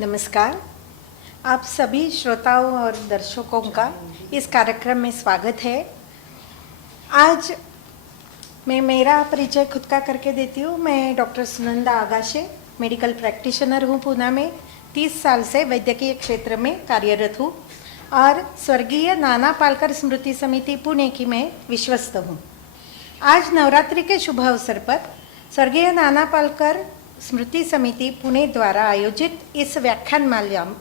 नमस्कार, आप सभी श्रोताओं और दर्शकों का इस कार्यक्रम में स्वागत है। आज मैं मेरा परिचय खुद का करके देती हूँ। मैं doctor Sunanda Agashe medical practitioner हूँ। पूना में 30 साल से वैद्यकीय क्षेत्र में कार्यरत हूँ और स्वर्गीय नाना पालकर स्मृति समिति पुणे की मैं विश्वस्त हूँ। आज नवरात्रि के शुभ अवसर पर स्वर्गीय नाना पालकर स्मृति समिति पुणे द्वारा आयोजित इस व्याख्यान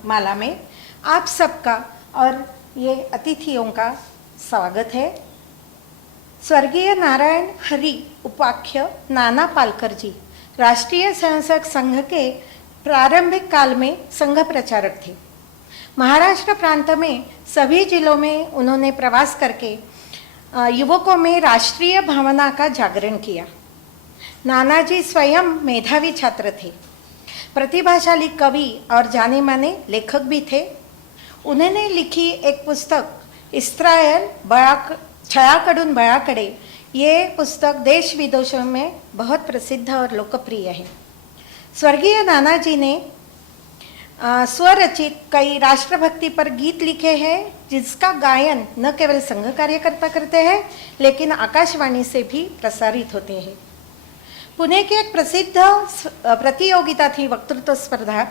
माला में आप सबका और ये अतिथियों का स्वागत है। स्वर्गीय नारायण हरि उपाख्य नाना पालकर जी राष्ट्रीय स्वयंसेवक संघ के प्रारंभिक काल में संघ प्रचारक थे। महाराष्ट्र प्रांत में सभी जिलों में उन्होंने प्रवास करके युवकों में राष्ट्रीय भावना का जागरण किया। नानाजी स्वयं मेधावी छात्र थे, प्रतिभाशाली कवि और जाने माने लेखक भी थे। उन्होंने लिखी एक पुस्तक इस्रायल छयाकडून बळाकडे, ये पुस्तक देश विदेशों में बहुत प्रसिद्ध और लोकप्रिय है। स्वर्गीय नानाजी ने स्वरचित कई राष्ट्रभक्ति पर गीत लिखे हैं, जिसका गायन न केवल संघ कार्यकर्ता करते हैं लेकिन आकाशवाणी से भी प्रसारित होते हैं। पुणे की एक प्रसिद्ध प्रतियोगिता थी वक्तृत्व स्पर्धा,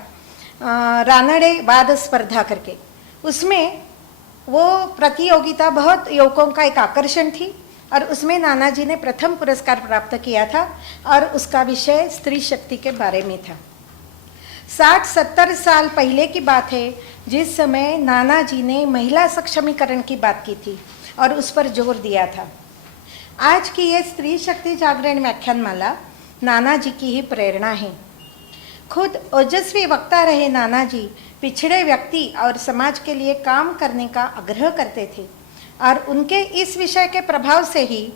रानडे वाद स्पर्धा करके। उसमें वो प्रतियोगिता बहुत युवकों का एक आकर्षण थी और उसमें नानाजी ने प्रथम पुरस्कार प्राप्त किया था और उसका विषय स्त्री शक्ति के बारे में था। 60-70 साल पहले की बात है, जिस समय नानाजी ने महिला सक्षमीकरण की बात की थी और उस पर जोर दिया था। आज की ये स्त्री शक्ति जागरण व्याख्यानमाला नानाजी की ही प्रेरणा है। खुद ओजस्वी वक्ता रहे नानाजी पिछड़े व्यक्ति और समाज के लिए काम करने का आग्रह करते थे और उनके इस विषय के प्रभाव से ही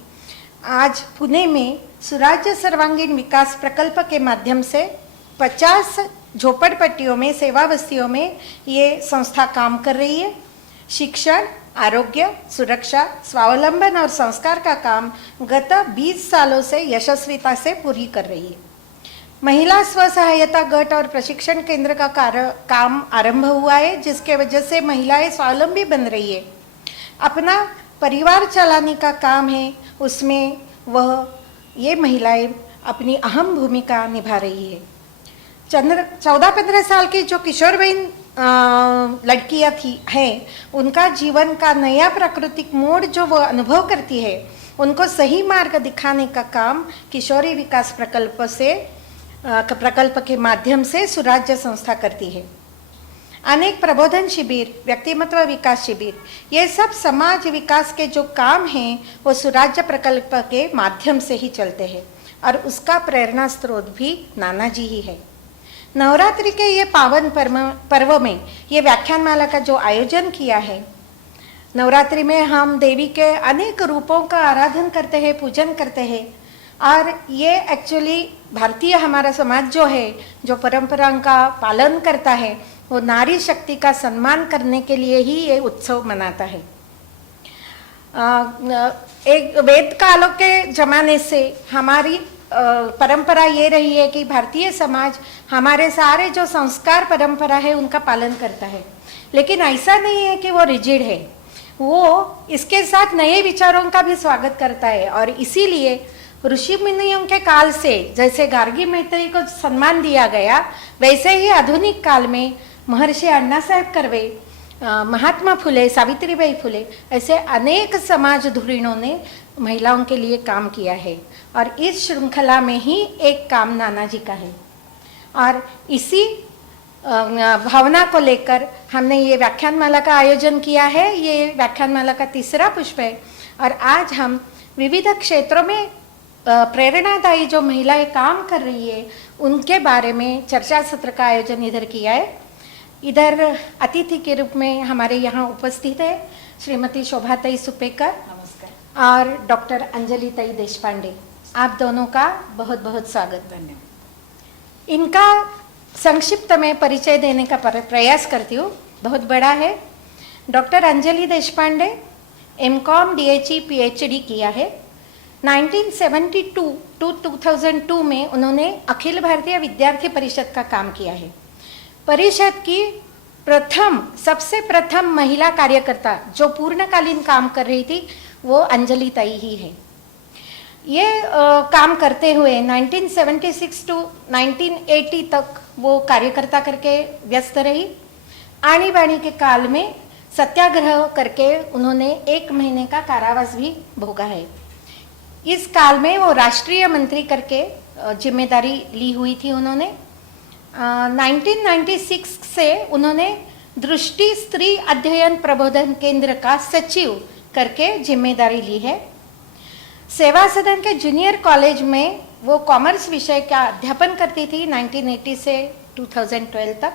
आज पुणे में सुराज्य सर्वांगीण विकास प्रकल्प के माध्यम से 50 झोपड़पट्टियों में, सेवा बस्तियों में ये संस्था काम कर रही है। शिक्षण, आरोग्य, सुरक्षा, स्वावलंबन और संस्कार का काम गत 20 सालों से यशस्विता से पूरी कर रही है। महिला स्व सहायता गट और प्रशिक्षण केंद्र का काम आरंभ हुआ है, जिसके वजह से महिलाएं स्वावलंबी बन रही है। अपना परिवार चलाने का काम है, उसमें ये महिलाएं अपनी अहम भूमिका निभा रही है। 14-15 साल की जो किशोर बहन लड़कियां हैं, उनका जीवन का नया प्राकृतिक मोड़ जो वो अनुभव करती है, उनको सही मार्ग दिखाने का काम किशोरी विकास प्रकल्प के माध्यम से सुराज्य संस्था करती है। अनेक प्रबोधन शिविर, व्यक्तिमत्व विकास शिविर, ये सब समाज विकास के जो काम हैं वो सुराज्य प्रकल्प के माध्यम से ही चलते हैं और उसका प्रेरणा स्रोत भी नानाजी ही है। नवरात्रि के ये पावन पर्व में ये व्याख्यानमाला का जो आयोजन किया है, नवरात्रि में हम देवी के अनेक रूपों का आराधन करते हैं, पूजन करते हैं और ये एक्चुअली भारतीय हमारा समाज जो है, जो परंपराओं का पालन करता है, वो नारी शक्ति का सम्मान करने के लिए ही ये उत्सव मनाता है। एक वेद कालों के जमाने से हमारी परंपरा ये रही है कि भारतीय समाज हमारे सारे जो संस्कार परंपरा है उनका पालन करता है, लेकिन ऐसा नहीं है कि वो रिजिड है, वो इसके साथ नए विचारों का भी स्वागत करता है। और इसीलिए ऋषि मुनियों के काल से जैसे गार्गी मैत्रेयी को सम्मान दिया गया, वैसे ही आधुनिक काल में महर्षि अण्णा साहेब कर्वे, महात्मा फुले, सावित्रीबाई फुले, ऐसे अनेक समाज धुरीणों ने महिलाओं के लिए काम किया है और इस श्रृंखला में ही एक काम नानाजी का है। और इसी भावना को लेकर हमने ये व्याख्यानमाला का आयोजन किया है। ये व्याख्यानमाला का तीसरा पुष्प है और आज हम विविध क्षेत्रों में प्रेरणादायी जो महिलाएं काम कर रही है उनके बारे में चर्चा सत्र का आयोजन इधर किया है। इधर अतिथि के रूप में हमारे यहाँ उपस्थित है श्रीमती शोभाताई सुपेकर और डॉक्टर अंजलि ताई देशपांडे। आप दोनों का बहुत बहुत स्वागत। धन्यवाद। इनका संक्षिप्त में परिचय देने का प्रयास करती हूँ, बहुत बड़ा है। Doctor Anjali Deshpande M.Com DHE PhD किया है। 1972 to 2002 में उन्होंने अखिल भारतीय विद्यार्थी परिषद का काम किया है। परिषद की सबसे प्रथम महिला कार्यकर्ता जो पूर्णकालीन काम कर रही थी वो अंजलि ताई ही है। ये काम करते हुए 1976 to 1980 तक वो कार्यकर्ता करके व्यस्त रही। आनी बानी के काल में सत्याग्रह करके उन्होंने 1 महीने का कारावास भी भोगा है। इस काल में वो राष्ट्रीय मंत्री करके जिम्मेदारी ली हुई थी उन्होंने। 1996 से उन्होंने दृष्टि स्त्री अध्ययन प्रबोधन केंद्र का सचिव करके जिम्मेदारी ली है। सेवा सदन के जूनियर कॉलेज में वो कॉमर्स विषय का अध्यापन करती थी 1980 से 2012 तक।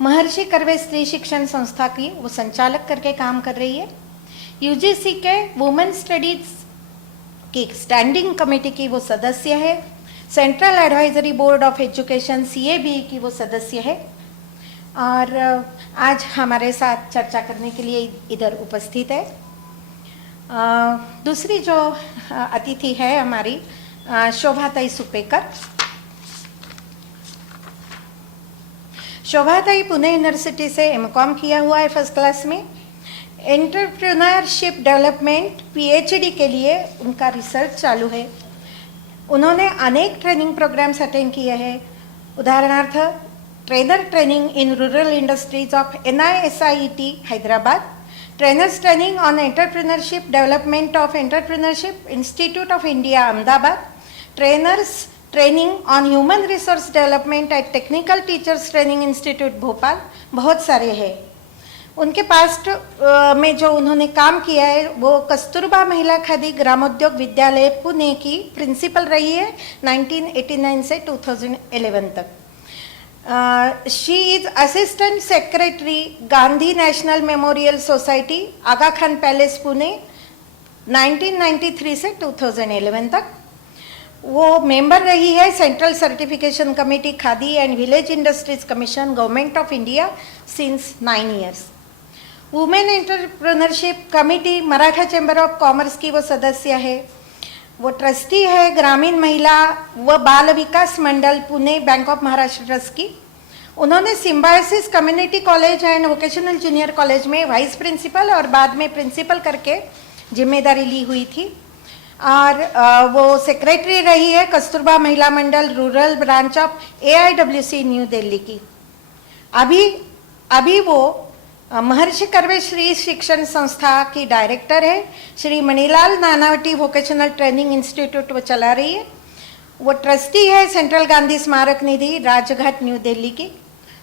महर्षि कर्वे स्त्री शिक्षण संस्था की वो संचालक करके काम कर रही है। यूजीसी के वुमेन स्टडीज की स्टैंडिंग कमेटी की वो सदस्य है। Central advisory board of education CAB की वो सदस्य है और आज हमारे साथ चर्चा करने के लिए इधर उपस्थित है। दूसरी जो अतिथि है हमारी शोभाताई सुपेकर। शोभाताई पुणे यूनिवर्सिटी से MCOM किया हुआ है फर्स्ट क्लास में। एंटरप्रेन्योरशिप डेवलपमेंट PhD के लिए उनका रिसर्च चालू है। उन्होंने अनेक ट्रेनिंग प्रोग्राम्स अटेंड किए हैं। उदाहरणार्थ trainer training in rural industries of NISIET Hyderabad, trainers training on entrepreneurship development of entrepreneurship institute of India Ahmedabad, trainers training on human resource development at technical teachers training institute Bhopal, बहुत सारे हैं। उनके past में जो उन्होंने काम किया है वो कस्तूरबा महिला खादी ग्रामोद्योग विद्यालय पुणे की प्रिंसिपल रही है 1989 से 2011 तक। She is assistant secretary Gandhi national memorial society Aga Khan palace Pune 1993 से 2011 तक। वो मेंबर रही है central certification committee Khadi and village industries commission government of India since 9 years। Women entrepreneurship committee Maratha chamber of commerce की वो सदस्य है। वो ट्रस्टी है ग्रामीण महिला व बाल विकास मंडल Pune bank of Maharashtra trust की। उन्होंने Symbiosis community college and vocational junior college में वाइस प्रिंसिपल और बाद में प्रिंसिपल करके जिम्मेदारी ली हुई थी। और वो सेक्रेटरी रही है कस्तूरबा महिला मंडल rural branch of AIWC New Delhi की। अभी वो महर्षि कर्वे श्री शिक्षण संस्था की डायरेक्टर है। Shri Manilal Nanavati vocational training institute वो चला रही है। वो ट्रस्टी है सेंट्रल गांधी स्मारक निधि राजघाट न्यू दिल्ली की।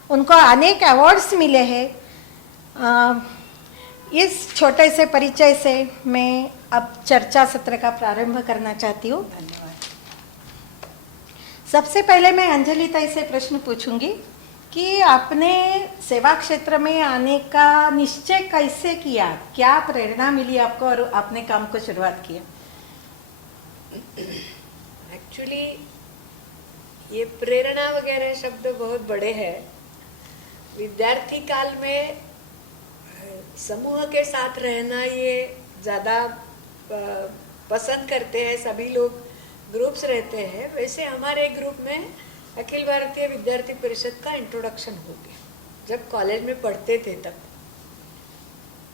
उनको अनेक अवार्ड्स मिले हैं। इस छोटे से परिचय से मैं अब चर्चा सत्र का प्रारंभ करना चाहती हूँ। धन्यवाद। सबसे पहले मैं अंजलि ताई से प्रश्न पूछूंगी कि आपने सेवा क्षेत्र में आने का निश्चय कैसे किया, क्या प्रेरणा मिली आपको और आपने काम को शुरुआत किया? एक्चुअली ये प्रेरणा वगैरह शब्द बहुत बड़े हैं। विद्यार्थी काल में समूह के साथ रहना ये ज़्यादा पसंद करते हैं, सभी लोग ग्रुप्स रहते हैं। वैसे हमारे ग्रुप में अखिल भारतीय विद्यार्थी परिषद का इंट्रोडक्शन हो गया जब कॉलेज में पढ़ते थे।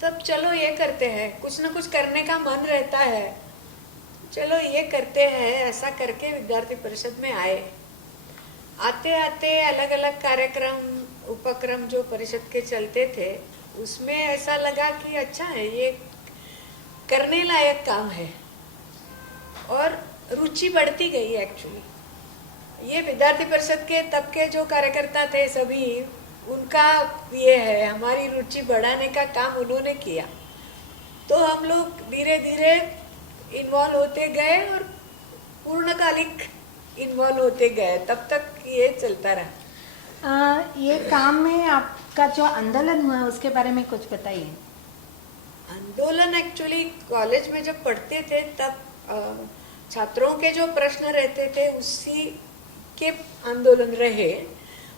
तब चलो ये करते हैं, कुछ ना कुछ करने का मन रहता है, चलो ये करते हैं, ऐसा करके विद्यार्थी परिषद में आए। आते आते अलग अलग कार्यक्रम उपक्रम जो परिषद के चलते थे उसमें ऐसा लगा कि अच्छा है, ये करने लायक काम है और रुचि बढ़ती गई। एक्चुअली ये विद्यार्थी परिषद के तब के जो कार्यकर्ता थे सभी, उनका ये है, हमारी रुचि बढ़ाने का काम उन्होंने किया। तो हम लोग धीरे धीरे इन्वॉल्व होते गए और पूर्णकालिक इन्वॉल्व होते गए। तब तक ये चलता रहा। ये काम में आपका जो आंदोलन हुआ उसके बारे में कुछ बताइए। आंदोलन एक्चुअली कॉलेज में जब पढ़ते थे तब छात्रों के जो प्रश्न रहते थे उसी के आंदोलन रहे।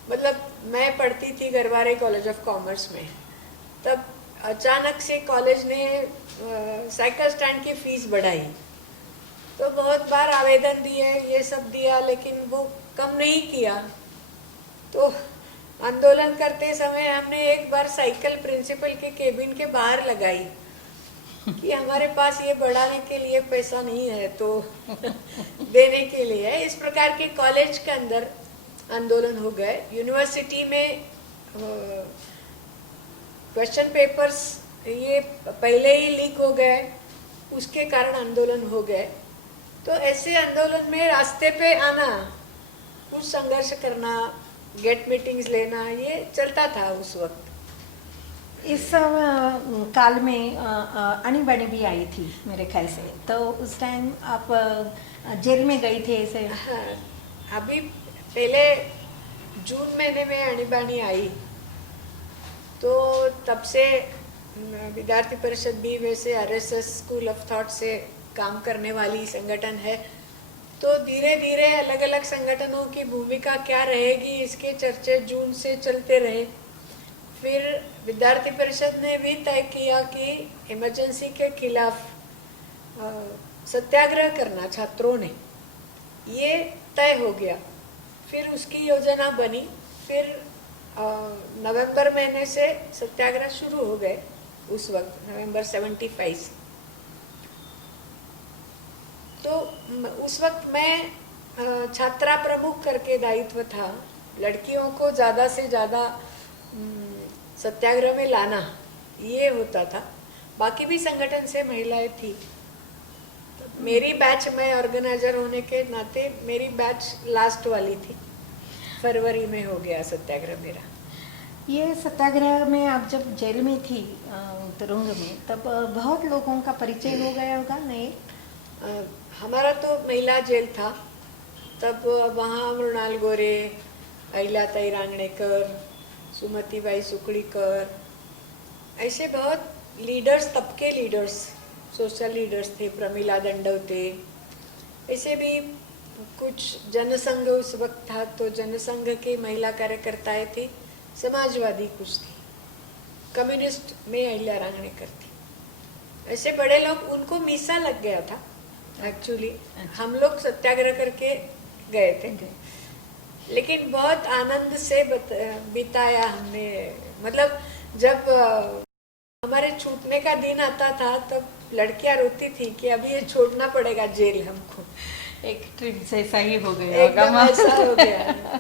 मतलब मैं पढ़ती थी गरवारे कॉलेज ऑफ कॉमर्स में, तब अचानक से कॉलेज ने साइकिल स्टैंड की फीस बढ़ाई। तो बहुत बार आवेदन दिए, ये सब दिया, लेकिन वो कम नहीं किया। तो आंदोलन करते समय हमने एक बार साइकिल प्रिंसिपल के केबिन के बाहर लगाई कि हमारे पास ये बढ़ाने के लिए पैसा नहीं है, तो देने के लिए। इस प्रकार के कॉलेज के अंदर आंदोलन हो गए। यूनिवर्सिटी में क्वेश्चन पेपर्स ये पहले ही लीक हो गए, उसके कारण आंदोलन हो गए। तो ऐसे आंदोलन में रास्ते पे आना, कुछ संघर्ष करना, गेट मीटिंग्स लेना, ये चलता था उस वक्त। इस काल में अनी बनी भी आई थी मेरे ख्याल से, तो उस टाइम आप जेल में गई थी ऐसे? हाँ, अभी पहले जून महीने में अणिबाणी आई, तो तब से विद्यार्थी परिषद भी वैसे आरएसएस स्कूल ऑफ थॉट से काम करने वाली संगठन है, तो धीरे धीरे अलग अलग संगठनों की भूमिका क्या रहेगी इसके चर्चे जून से चलते रहे। फिर विद्यार्थी परिषद ने भी तय किया कि इमरजेंसी के खिलाफ सत्याग्रह करना छात्रों ने, ये तय हो गया। फिर उसकी योजना बनी, फिर नवंबर महीने से सत्याग्रह शुरू हो गए, उस वक्त नवंबर 75 से। तो उस वक्त मैं छात्रा प्रमुख करके दायित्व था, लड़कियों को ज़्यादा से ज़्यादा सत्याग्रह में लाना, ये होता था। बाकी भी संगठन से महिलाएं थी। तो मेरी बैच में ऑर्गेनाइजर होने के नाते मेरी बैच लास्ट वाली थी, फरवरी में हो गया सत्याग्रह मेरा। ये सत्याग्रह में आप जब जेल में थी तुरुंग में, तब बहुत लोगों का परिचय हो गया होगा नहीं? हमारा तो महिला जेल था, तब वहाँ मृणाल गोरे, अहिल्याताई रांगणेकर, सुमतीबाई सुकड़ीकर, ऐसे बहुत लीडर्स, तब के लीडर्स, सोशल लीडर्स थे, प्रमिला दंडवते, ऐसे भी कुछ जनसंघ उस वक्त था, तो जनसंघ की महिला कार्यकर्ताएं थी, समाजवादी कुछ थी, कम्युनिस्ट में अहिल्या रांगणेकर थी। ऐसे बड़े लोग, उनको मीसा लग गया था एक्चुअली। हम लोग सत्याग्रह करके गए थे, लेकिन बहुत आनंद से बिताया हमने। मतलब जब हमारे छूटने का दिन आता था, तब लड़कियां रोती थी कि अभी ये छोड़ना पड़ेगा जेल हमको। एक ट्रिप जैसा ही हो गया एकदम ऐसा हो गया।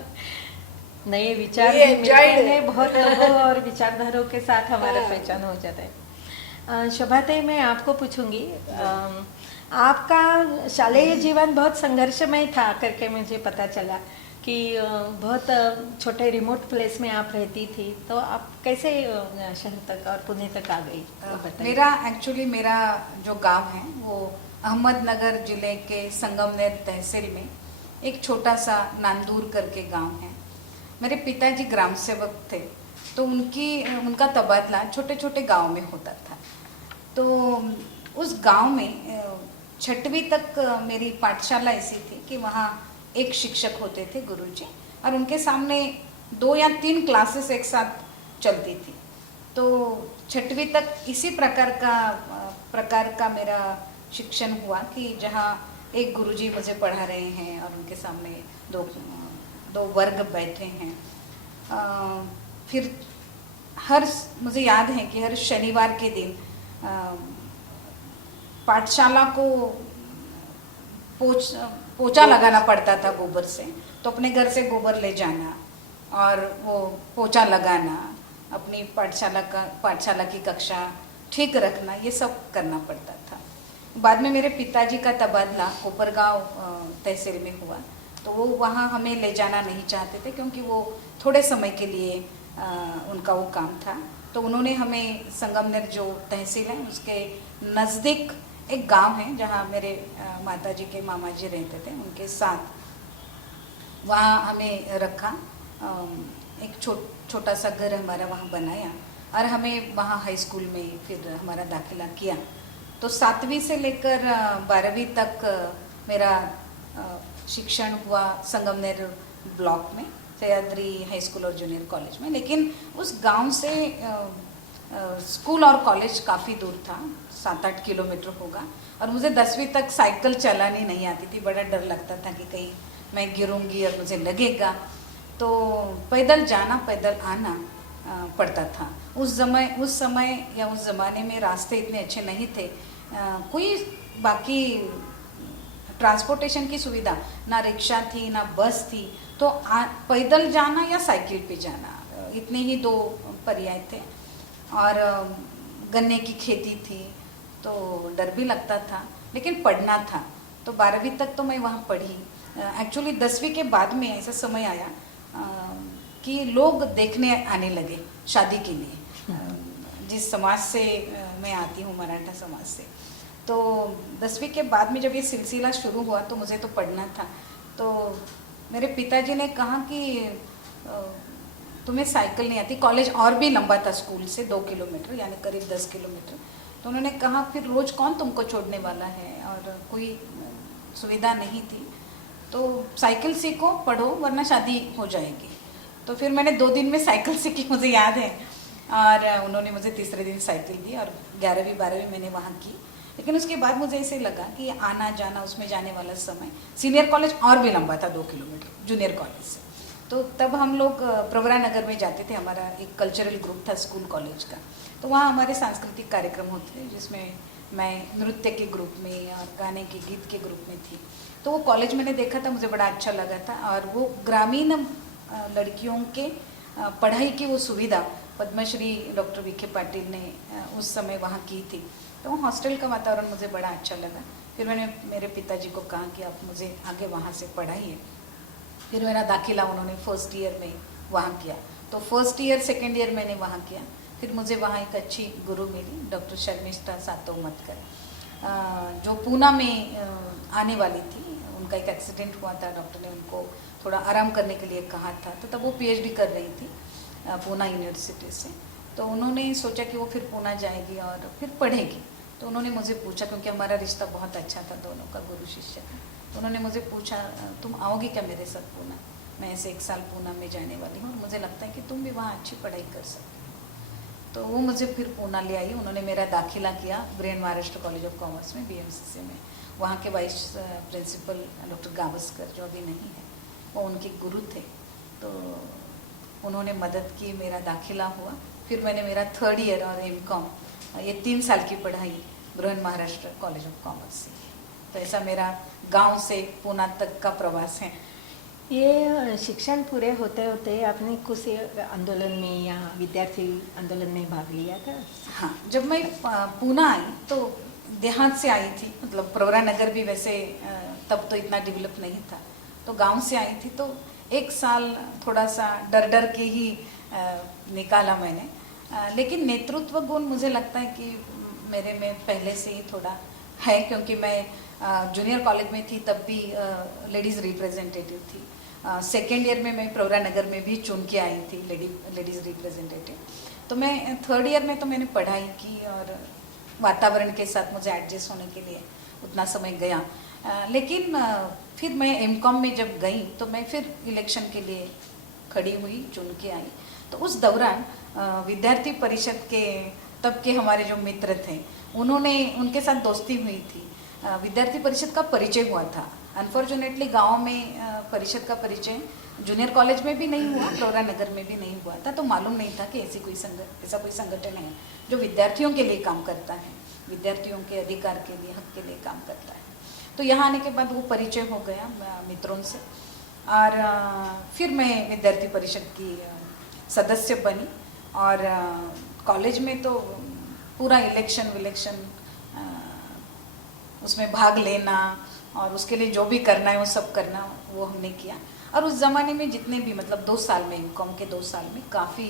नए विचार ये भी मिलते enjoyed हैं बहुत लोगों और विचारधारों के साथ हमारा हाँ। पहचान हो जाता है। शोभाते, मैं आपको पूछूंगी, आपका शालेय जीवन बहुत संघर्षमय था करके मुझे पता चला कि बहुत छोटे रिमोट प्लेस में आप रहती थी, तो आप कैसे शहर तक और पुणे तक आ गई, बताइए। मेरा जो गांव है वो अहमदनगर जिले के संगमनेर तहसील में एक छोटा सा नांदूर करके गांव है। मेरे पिताजी ग्राम सेवक थे, तो उनका तबादला छोटे छोटे गांव में होता था। तो उस गांव में 6वीं तक मेरी पाठशाला ऐसी थी कि वहाँ एक शिक्षक होते थे, गुरुजी, और उनके सामने 2 या 3 क्लासेस एक साथ चलती थी। तो 6वीं तक इसी प्रकार का मेरा शिक्षण हुआ कि जहाँ एक गुरुजी मुझे पढ़ा रहे हैं और उनके सामने दो वर्ग बैठे हैं। फिर मुझे याद है कि हर शनिवार के दिन पाठशाला को पोछा लगाना पड़ता था गोबर से, तो अपने घर से गोबर ले जाना और वो पोछा लगाना, अपनी पाठशाला की कक्षा ठीक रखना, ये सब करना पड़ता था। बाद में मेरे पिताजी का तबादला कोपरगांव तहसील में हुआ, तो वो वहाँ हमें ले जाना नहीं चाहते थे क्योंकि वो थोड़े समय के लिए उनका वो काम था। तो उन्होंने हमें संगमनेर जो तहसील है उसके नज़दीक एक गांव है जहाँ मेरे माताजी के मामा जी रहते थे, उनके साथ वहाँ हमें रखा। एक छोटा सा घर हमारा वहाँ बनाया और हमें वहाँ हाई स्कूल में फिर हमारा दाखिला किया। तो 7वीं से लेकर 12वीं तक मेरा शिक्षण हुआ संगमनेर ब्लॉक में, सह्याद्री हाई स्कूल और जूनियर कॉलेज में। लेकिन उस गांव से स्कूल और कॉलेज काफ़ी दूर था, 7-8 किलोमीटर होगा, और मुझे 10वीं तक साइकिल चलानी नहीं आती थी। बड़ा डर लगता था कि कहीं मैं गिरूंगी और मुझे लगेगा, तो पैदल जाना पैदल आना पड़ता था। उस समय या उस ज़माने में रास्ते इतने अच्छे नहीं थे, कोई बाकी ट्रांसपोर्टेशन की सुविधा ना, रिक्शा थी ना बस थी, तो पैदल जाना या साइकिल पे जाना, इतने ही 2 पर्याय थे। और गन्ने की खेती थी, तो डर भी लगता था, लेकिन पढ़ना था। तो 12वीं तक तो मैं वहाँ पढ़ी। एक्चुअली 10वीं के बाद में ऐसा समय आया कि लोग देखने आने लगे शादी के लिए। जिस समाज से मैं आती हूँ, मराठा समाज से, तो 10वीं के बाद में जब ये सिलसिला शुरू हुआ तो मुझे तो पढ़ना था। तो मेरे पिताजी ने कहा कि तुम्हें साइकिल नहीं आती, कॉलेज और भी लंबा था स्कूल से 2 किलोमीटर, यानी करीब 10 किलोमीटर। तो उन्होंने कहा फिर रोज़ कौन तुमको छोड़ने वाला है, और कोई सुविधा नहीं थी, तो साइकिल सीखो, पढ़ो, वरना शादी हो जाएगी। तो फिर मैंने 2 दिन में साइकिल सीखी, मुझे याद है, और उन्होंने मुझे तीसरे दिन साइकिल दी, और 11वीं 12वीं मैंने वहाँ की। लेकिन उसके बाद मुझे ऐसे लगा कि आना जाना, उसमें जाने वाला समय, सीनियर कॉलेज और भी लंबा था 2 किलोमीटर जूनियर कॉलेज से। तो तब हम लोग प्रवरा नगर में जाते थे, हमारा एक कल्चरल ग्रुप था स्कूल कॉलेज का। तो वहाँ हमारे सांस्कृतिक कार्यक्रम होते थे, जिसमें मैं नृत्य के ग्रुप में और गाने के गीत के ग्रुप में थी। तो वो कॉलेज मैंने देखा था, मुझे बड़ा अच्छा लगा था, और वो ग्रामीण लड़कियों के पढ़ाई की वो सुविधा पद्मश्री डॉक्टर विखे पाटिल ने उस समय वहाँ की थी। तो वो हॉस्टल का वातावरण मुझे बड़ा अच्छा लगा। फिर मैंने मेरे पिताजी को कहा कि आप मुझे आगे वहाँ से पढ़ाइए। फिर मेरा दाखिला उन्होंने फर्स्ट ईयर में वहाँ किया। तो फर्स्ट ईयर सेकेंड ईयर मैंने वहाँ किया। फिर मुझे वहाँ एक अच्छी गुरु मिली, डॉक्टर शर्मिष्ठा सातोमतकर, जो पूना में आने वाली थी। उनका एक एक्सीडेंट हुआ था, डॉक्टर ने उनको थोड़ा आराम करने के लिए कहा था। तो तब वो पीएचडी कर रही थी पूना यूनिवर्सिटी से। तो उन्होंने सोचा कि वो फिर पूना जाएगी और फिर पढ़ेगी। तो उन्होंने मुझे पूछा, क्योंकि हमारा रिश्ता बहुत अच्छा था दोनों का, गुरु शिष्य का। तो उन्होंने मुझे पूछा, तुम आओगी क्या मेरे साथ पूना? मैं ऐसे 1 साल पूना में जाने वाली हूँ और मुझे लगता है कि तुम भी वहाँ अच्छी पढ़ाई कर सकती हो। तो वो मुझे फिर पूना ले आई। उन्होंने मेरा दाखिला किया brain Maharashtra college of commerce में, BMCC में। वहाँ के वाइस प्रिंसिपल डॉक्टर गावस्कर, जो अभी नहीं है, वो उनके गुरु थे। तो उन्होंने मदद की, मेरा दाखिला हुआ। फिर मैंने मेरा 3rd ईयर और MCOM, ये 3 साल की पढ़ाई ब्रहन महाराष्ट्र कॉलेज ऑफ कॉमर्स से। तो ऐसा मेरा गांव से पूना तक का प्रवास है। ये शिक्षण पूरे होते होते आपने कुछ आंदोलन में या विद्यार्थी आंदोलन में भाग लिया था? हाँ, जब मैं पूना आई तो देहात से आई थी, मतलब प्रवरा नगर भी वैसे तब तो इतना डेवलप नहीं था। तो गांव से आई थी, तो 1 साल थोड़ा सा डर डर के ही निकाला मैंने। लेकिन नेतृत्व गुण मुझे लगता है कि मेरे में पहले से ही थोड़ा है, क्योंकि मैं जूनियर कॉलेज में थी तब भी लेडीज़ रिप्रेजेंटेटिव थी। सेकेंड ईयर में मैं प्रवरा नगर में भी चुन के आई थी लेडीज़ रिप्रेजेंटेटिव। तो मैं 3rd ईयर में तो मैंने पढ़ाई की, और वातावरण के साथ मुझे एडजस्ट होने के लिए उतना समय गया। लेकिन फिर मैं MCOM में जब गई तो मैं फिर इलेक्शन के लिए खड़ी हुई, चुन के आई। तो उस दौरान विद्यार्थी परिषद के तब के हमारे जो मित्र थे, उनके साथ दोस्ती हुई थी। विद्यार्थी परिषद का परिचय हुआ था। अनफॉर्चुनेटली गांव में परिषद का परिचय जूनियर कॉलेज में भी नहीं हुआ, प्रवरा नगर में भी नहीं हुआ था। तो मालूम नहीं था कि ऐसा कोई संगठन है जो विद्यार्थियों के लिए काम करता है, विद्यार्थियों के अधिकार के लिए, हक के लिए काम करता है। तो यहाँ आने के बाद वो परिचय हो गया मित्रों से, और फिर मैं विद्यार्थी परिषद की सदस्य बनी। और कॉलेज में तो पूरा इलेक्शन उसमें भाग लेना और उसके लिए जो भी करना है वो सब करना, वो हमने किया। और उस ज़माने में जितने भी, मतलब 2 साल में, MCOM के 2 साल में काफ़ी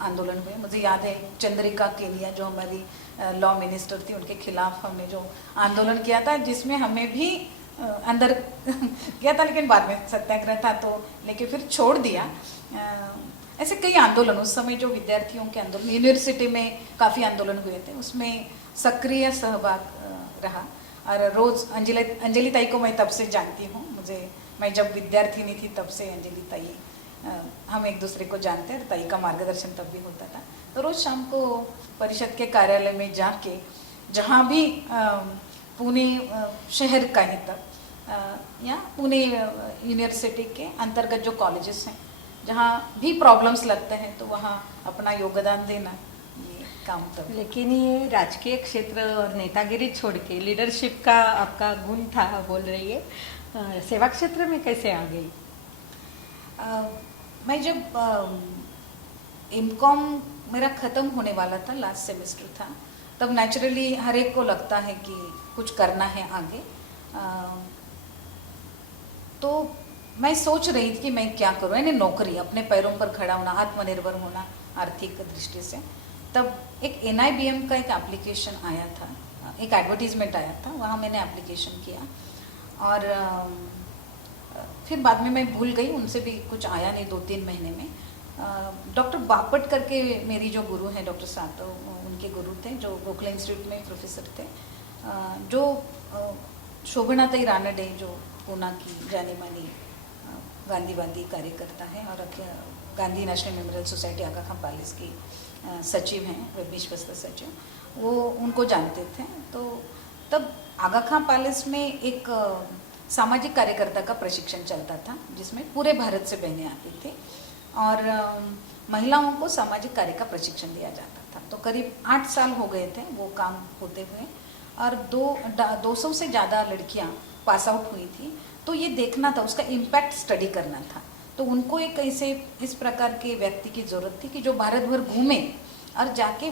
आंदोलन हुए। मुझे याद है चंद्रिका केनिया, जो हमारी लॉ मिनिस्टर थी, उनके खिलाफ हमने जो आंदोलन किया था, जिसमें हमें भी अंदर किया था, लेकिन बाद में सत्याग्रह था तो लेके फिर छोड़ दिया। ऐसे कई आंदोलन उस समय जो विद्यार्थियों के आंदोलन, यूनिवर्सिटी में काफ़ी आंदोलन हुए थे, उसमें सक्रिय सहभाग रहा। और रोज़ अंजलि ताई को मैं तब से जानती हूँ। मैं जब विद्यार्थिनी थी तब से अंजलि ताई, हम एक दूसरे को जानते हैं। ताई का मार्गदर्शन तब भी होता था। तो रोज़ शाम को परिषद के कार्यालय में जाके, जहाँ भी पुणे शहर का है तब, या पुणे यूनिवर्सिटी के अंतर्गत जो कॉलेजेस हैं, जहाँ भी प्रॉब्लम्स लगते हैं, तो वहाँ अपना योगदान देना, ये काम तब। लेकिन ये राजकीय क्षेत्र और नेतागिरी छोड़ के लीडरशिप का आपका गुण था, बोल रही है, सेवा क्षेत्र में कैसे आ गई? मैं जब MCOM मेरा ख़त्म होने वाला था, लास्ट सेमेस्टर था, तब नेचुरली हर एक को लगता है कि कुछ करना है आगे। तो मैं सोच रही थी कि मैं क्या करूँ, यानी नौकरी, अपने पैरों पर खड़ा होना, आत्मनिर्भर होना आर्थिक दृष्टि से। तब एक NIBM का एक एप्लीकेशन आया था, एक एडवर्टीजमेंट आया था, वहाँ मैंने एप्लीकेशन किया और फिर बाद में मैं भूल गई, उनसे भी कुछ आया नहीं 2-3 महीने में। डॉक्टर बापट करके मेरी जो गुरु हैं, डॉक्टर सातो, उनके गुरु थे जो गोखले इंस्टीट्यूट में प्रोफेसर थे, जो शोभनाताई रानडे जो पूना की जानी मानी गांधीवादी कार्यकर्ता है और गांधी नेशनल मेमोरियल सोसाइटी आगा खां पैलेस की सचिव हैं, विश्वस्त सचिव, वो उनको जानते थे। तो तब आगा खां पैलेस में एक सामाजिक कार्यकर्ता का प्रशिक्षण चलता था जिसमें पूरे भारत से बहनें आती थी और महिलाओं को सामाजिक कार्य का प्रशिक्षण दिया जाता था। तो करीब 8 साल हो गए थे वो काम होते हुए और 200 से ज़्यादा लड़कियां पास आउट हुई थी। तो ये देखना था, उसका इम्पैक्ट स्टडी करना था। तो उनको एक ऐसे इस प्रकार के व्यक्ति की ज़रूरत थी कि जो भारत भर घूमे और जाके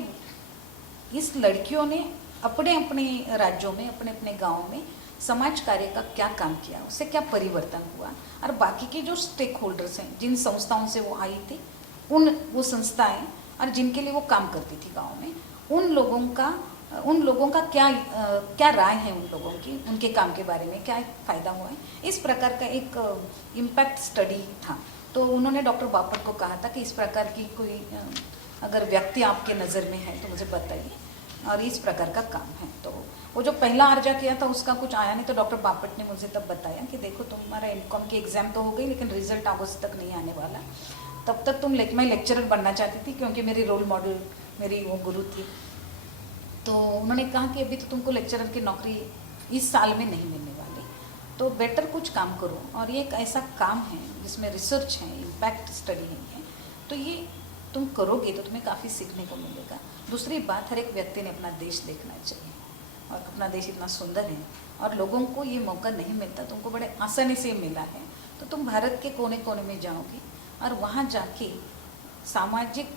इस लड़कियों ने अपने अपने राज्यों में, अपने अपने गाँव में समाज कार्य का क्या काम किया, उससे क्या परिवर्तन हुआ और बाकी के जो स्टेक होल्डर्स हैं, जिन संस्थाओं से वो आई थी, वो संस्थाएं और जिनके लिए वो काम करती थी गांव में, उन लोगों का क्या राय है, उन लोगों की उनके काम के बारे में क्या फ़ायदा हुआ है, इस प्रकार का एक इम्पैक्ट स्टडी था। तो उन्होंने डॉक्टर बापट को कहा था कि इस प्रकार की कोई अगर व्यक्ति आपके नज़र में है तो मुझे बताइए और इस प्रकार का काम है। तो वो जो पहला अर्जा किया था उसका कुछ आया नहीं, तो डॉक्टर बापट ने मुझे तब बताया कि देखो तुम्हारा एमकॉम की एग्ज़ाम तो हो गई लेकिन रिजल्ट अगस्त तक नहीं आने वाला, तब तक मैं लेक्चरर बनना चाहती थी क्योंकि मेरी रोल मॉडल मेरी वो गुरु थी। तो उन्होंने कहा कि अभी तो तुमको लेक्चरर की नौकरी इस साल में नहीं मिलने वाली, तो बेटर कुछ काम करो। और ये एक ऐसा काम है जिसमें रिसर्च है, इम्पैक्ट स्टडी है, तो ये तुम करोगे तो तुम्हें काफ़ी सीखने को मिलेगा। दूसरी बात, हर एक व्यक्ति ने अपना देश देखना चाहिए और अपना देश इतना सुंदर है और लोगों को ये मौका नहीं मिलता, तुमको बड़े आसानी से मिला है। तो तुम भारत के कोने कोने में जाओगी और वहाँ जाके सामाजिक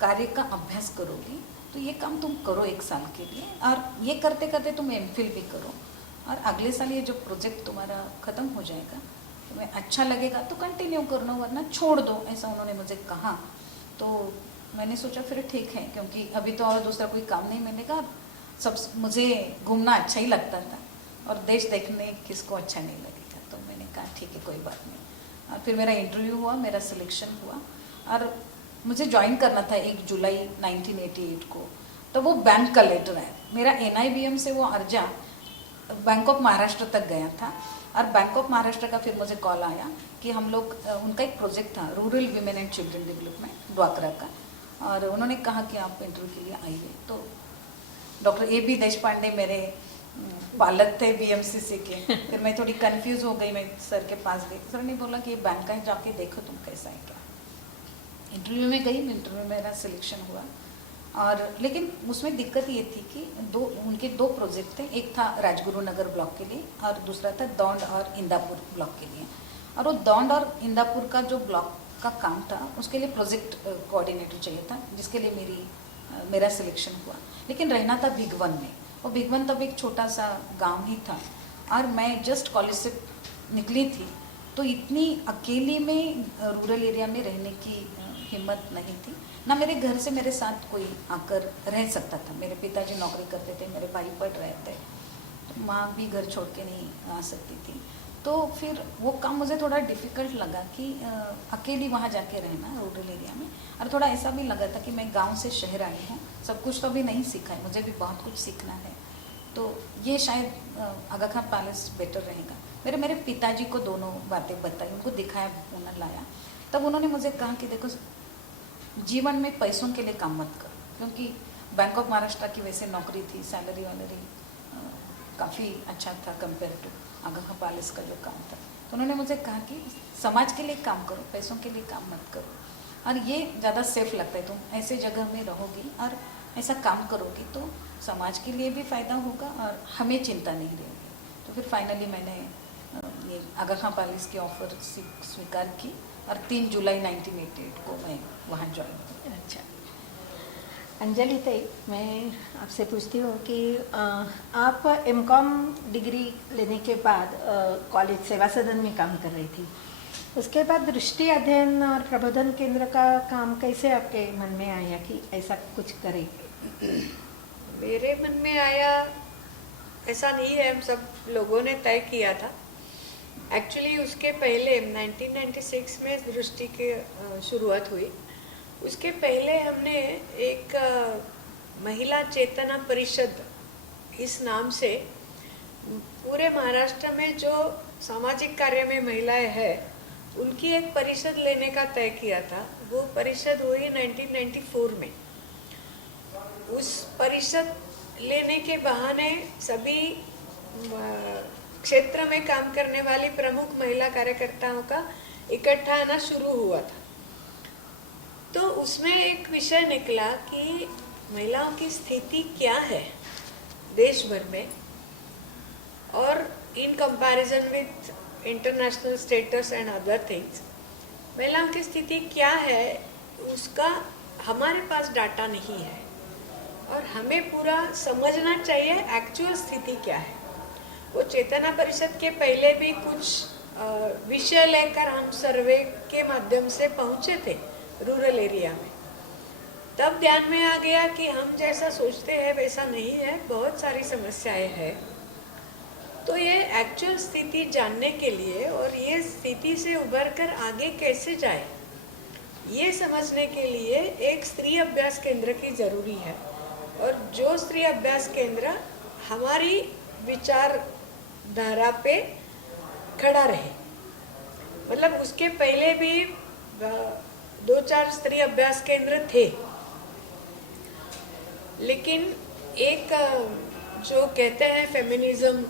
कार्य का अभ्यास करोगी, तो ये काम तुम करो 1 साल के लिए और ये करते करते तुम MPhil भी करो और अगले साल ये जो प्रोजेक्ट तुम्हारा ख़त्म हो जाएगा, तुम्हें अच्छा लगेगा तो कंटिन्यू करना, वरना छोड़ दो, ऐसा उन्होंने मुझे कहा। तो मैंने सोचा फिर ठीक है, क्योंकि अभी तो और दूसरा कोई काम नहीं मिलेगा, सब मुझे घूमना अच्छा ही लगता था और देश देखने किसको अच्छा नहीं लगेगा। तो मैंने कहा ठीक है, कोई बात नहीं। और फिर मेरा इंटरव्यू हुआ, मेरा सिलेक्शन हुआ और मुझे ज्वाइन करना था 1 जुलाई 1988 को। तो वो बैंक का लेटर आया मेरा, NIBM से वो अर्जा बैंक ऑफ महाराष्ट्र तक गया था और बैंक ऑफ महाराष्ट्र का फिर मुझे कॉल आया कि हम लोग, उनका एक प्रोजेक्ट था rural women and children development द्वाकरा का, और उन्होंने कहा कि आप इंटरव्यू के लिए आइए। तो डॉक्टर AB देशपांडे मेरे पालक थे BMCC के। फिर मैं थोड़ी कंफ्यूज हो गई, मैं सर के पास गई, सर ने बोला कि ये बैंक का है, जाके देखो तुम कैसा है क्या। इंटरव्यू में गई, इंटरव्यू में मेरा सिलेक्शन हुआ और लेकिन उसमें दिक्कत ये थी कि उनके 2 प्रोजेक्ट थे, एक था राजगुरु नगर ब्लॉक के लिए और दूसरा था दौंड और इंदापुर ब्लॉक के लिए। और वो दौंड और इंदापुर का जो ब्लॉक का काम था उसके लिए प्रोजेक्ट कोऑर्डिनेटर चाहिए था, जिसके लिए मेरा सिलेक्शन हुआ। लेकिन रहना था भिगवन में, और भिगवन तब एक छोटा सा गांव ही था और मैं जस्ट कॉलेज से निकली थी, तो इतनी अकेली में रूरल एरिया में रहने की हिम्मत नहीं थी, ना मेरे घर से मेरे साथ कोई आकर रह सकता था। मेरे पिताजी नौकरी करते थे, मेरे भाई पढ़ रहे थे, तो माँ भी घर छोड़ के नहीं आ सकती थी। तो फिर वो काम मुझे थोड़ा डिफ़िकल्ट लगा कि अकेली वहाँ जाके रहना रूरल एरिया में, और थोड़ा ऐसा भी लगा था कि मैं गांव से शहर आई हूँ, सब कुछ तो अभी नहीं सीखा है, मुझे भी बहुत कुछ सीखना है। तो ये शायद आगा खां पैलेस बेटर रहेगा। मेरे पिताजी को दोनों बातें बताई, उनको दिखाया, पुणे लाया। तब उन्होंने मुझे कहा कि देखो, जीवन में पैसों के लिए काम मत करो, क्योंकि बैंक ऑफ महाराष्ट्र की वैसे नौकरी थी, सैलरी वैलरी काफ़ी अच्छा था compare to Aga Khan palace का जो काम था। तो उन्होंने मुझे कहा कि समाज के लिए काम करो, पैसों के लिए काम मत करो, और ये ज़्यादा सेफ लगता है, तुम ऐसे जगह में रहोगी और ऐसा काम करोगी तो समाज के लिए भी फ़ायदा होगा और हमें चिंता नहीं रहेगी। तो फिर फाइनली मैंने ये आगा खां पैलेस की ऑफ़र स्वीकार की और 3 जुलाई 1988 को मैं वहाँ ज्वाइन की। अच्छा, अंजलि ताई, मैं आपसे पूछती हूँ कि आप MCOM डिग्री लेने के बाद कॉलेज सेवा सदन में काम कर रही थी, उसके बाद दृष्टि अध्ययन और प्रबोधन केंद्र का काम कैसे आपके मन में आया कि ऐसा कुछ करें? मेरे मन में आया ऐसा नहीं है, हम सब लोगों ने तय किया था। एक्चुअली उसके पहले 1996 में दृष्टि की शुरुआत हुई। उसके पहले हमने एक महिला चेतना परिषद इस नाम से पूरे महाराष्ट्र में जो सामाजिक कार्य में महिलाएं हैं उनकी एक परिषद लेने का तय किया था। वो परिषद हुई 1994 में। उस परिषद लेने के बहाने सभी क्षेत्र में काम करने वाली प्रमुख महिला कार्यकर्ताओं का इकट्ठा आना शुरू हुआ था। तो उसमें एक विषय निकला कि महिलाओं की स्थिति क्या है देश भर में, और in comparison with international status and other things, महिलाओं की स्थिति क्या है उसका हमारे पास डाटा नहीं है और हमें पूरा समझना चाहिए एक्चुअल स्थिति क्या है। वो चेतना परिषद के पहले भी कुछ विषय लेकर हम सर्वे के माध्यम से पहुंचे थे रूरल एरिया में। तब ध्यान में आ गया कि हम जैसा सोचते हैं वैसा नहीं है, बहुत सारी समस्याएं हैं। तो ये एक्चुअल स्थिति जानने के लिए और ये स्थिति से उभरकर आगे कैसे जाए ये समझने के लिए एक स्त्री अभ्यास केंद्र की जरूरी है, और जो स्त्री अभ्यास केंद्र हमारी विचारधारा पे खड़ा रहे। मतलब उसके पहले भी 2-4 स्त्री अभ्यास केंद्र थे, लेकिन एक जो कहते हैं फेमिनिज्म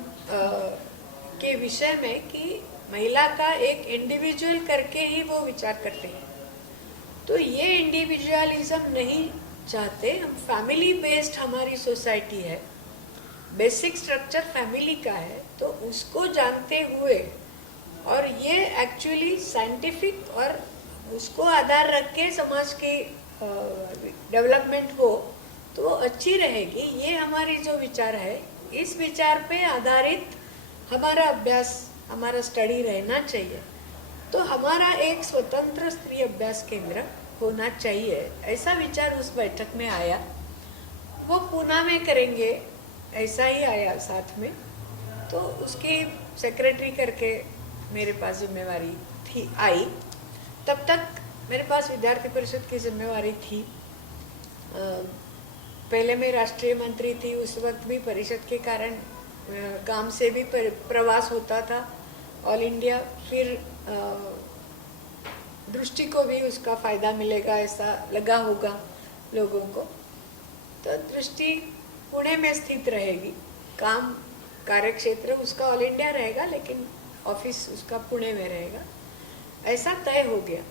के विषय में कि महिला का एक इंडिविजुअल करके ही वो विचार करते हैं, तो ये इंडिविजुअलिज्म नहीं चाहते हम। फैमिली बेस्ड हमारी सोसाइटी है, बेसिक स्ट्रक्चर फैमिली का है, तो उसको जानते हुए और ये एक्चुअली साइंटिफिक और उसको आधार रख के समाज की डेवलपमेंट हो तो अच्छी रहेगी। ये हमारी जो विचार है, इस विचार पे आधारित हमारा अभ्यास, हमारा स्टडी रहना चाहिए। तो हमारा एक स्वतंत्र स्त्री अभ्यास केंद्र होना चाहिए, ऐसा विचार उस बैठक में आया। वो पूना में करेंगे ऐसा ही आया साथ में, तो उसकी सेक्रेटरी करके मेरे पास जिम्मेवारी थी आई। तब तक मेरे पास विद्यार्थी परिषद की जिम्मेवारी थी। पहले मैं राष्ट्रीय मंत्री थी, उस वक्त भी परिषद के कारण काम से भी प्रवास होता था ऑल इंडिया। फिर दृष्टि को भी उसका फायदा मिलेगा ऐसा लगा होगा लोगों को। तो दृष्टि पुणे में स्थित रहेगी, काम कार्यक्षेत्र उसका ऑल इंडिया रहेगा, लेकिन ऑफिस उसका पुणे में रहेगा, ऐसा तय हो गया।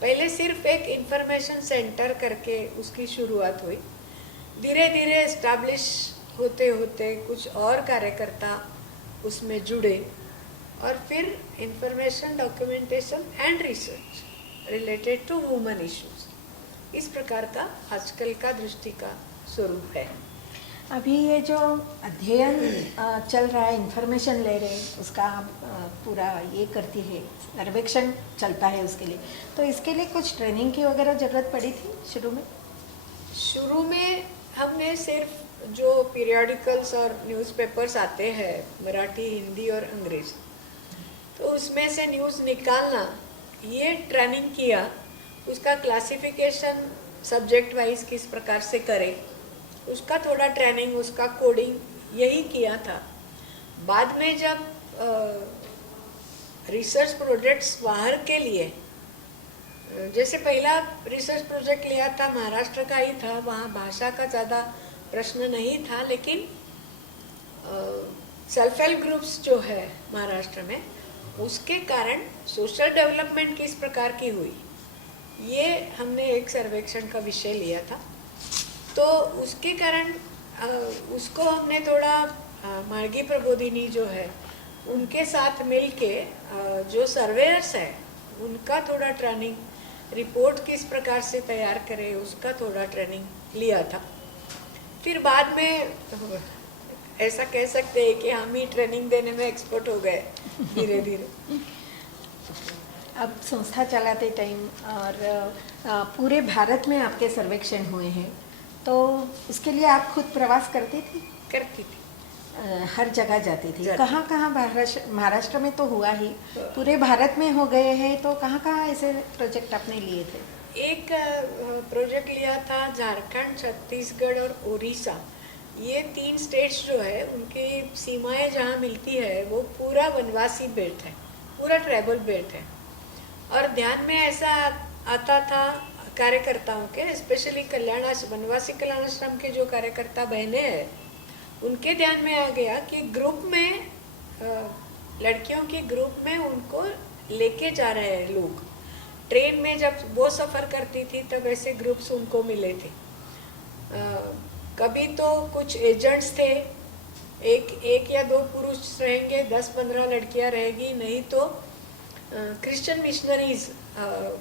पहले सिर्फ एक इंफॉर्मेशन सेंटर करके उसकी शुरुआत हुई। धीरे धीरे एस्टैब्लिश होते होते कुछ और कार्यकर्ता उसमें जुड़े, और फिर information, documentation and research related to women issues, इस प्रकार का आजकल का दृष्टि का स्वरूप है। अभी ये जो अध्ययन चल रहा है, इंफॉर्मेशन ले रहे हैं, उसका पूरा ये करती है, सर्वेक्षण चलता है उसके लिए, तो इसके लिए कुछ ट्रेनिंग की वगैरह ज़रूरत पड़ी थी शुरू में? शुरू में हमने सिर्फ जो पीरियडिकल्स और न्यूज़पेपर्स आते हैं मराठी, हिंदी और अंग्रेजी, तो उसमें से न्यूज़ निकालना ये ट्रेनिंग किया। उसका क्लासिफिकेशन सब्जेक्ट वाइज किस प्रकार से करें उसका थोड़ा ट्रेनिंग, उसका कोडिंग यही किया था। बाद में जब रिसर्च प्रोजेक्ट्स बाहर के लिए, जैसे पहला रिसर्च प्रोजेक्ट लिया था महाराष्ट्र का ही था, वहाँ भाषा का ज़्यादा प्रश्न नहीं था, लेकिन सेल्फ हेल्प ग्रुप्स जो है महाराष्ट्र में, उसके कारण सोशल डेवलपमेंट किस प्रकार की हुई, ये हमने एक सर्वेक्षण का विषय लिया था। तो उसके कारण उसको हमने थोड़ा मार्गी प्रबोधिनी जो है उनके साथ मिलके जो सर्वेयर्स है उनका थोड़ा ट्रेनिंग, रिपोर्ट किस प्रकार से तैयार करें उसका थोड़ा ट्रेनिंग लिया था। फिर बाद में ऐसा कह सकते हैं कि हम ही ट्रेनिंग देने में एक्सपर्ट हो गए धीरे धीरे। अब संस्था चलाते टाइम और पूरे भारत में आपके सर्वेक्षण हुए हैं, तो उसके लिए आप खुद प्रवास करती थी? करती थी। हर जगह जाती थी? जाती। कहाँ कहाँ? महाराष्ट्र में तो हुआ ही, पूरे भारत में हो गए हैं, तो कहाँ कहाँ ऐसे प्रोजेक्ट आपने लिए थे? एक प्रोजेक्ट लिया था झारखंड, छत्तीसगढ़ और उड़ीसा। ये 3 स्टेट्स जो है उनकी सीमाएं जहाँ मिलती है वो पूरा वनवासी बेल्ट है, पूरा ट्राइबल बेल्ट है। और ध्यान में ऐसा आता था कार्यकर्ताओं के, स्पेशली वनवासी कल्याणाश्रम के जो कार्यकर्ता बहनें हैं, उनके ध्यान में आ गया कि ग्रुप में लड़कियों के ग्रुप में उनको लेके जा रहे हैं लोग। ट्रेन में जब वो सफ़र करती थी तब ऐसे ग्रुप्स उनको मिले थे। कभी तो कुछ एजेंट्स थे, एक या 2 पुरुष रहेंगे, 10-15 लड़कियां रहेगी, नहीं तो क्रिश्चियन मिशनरीज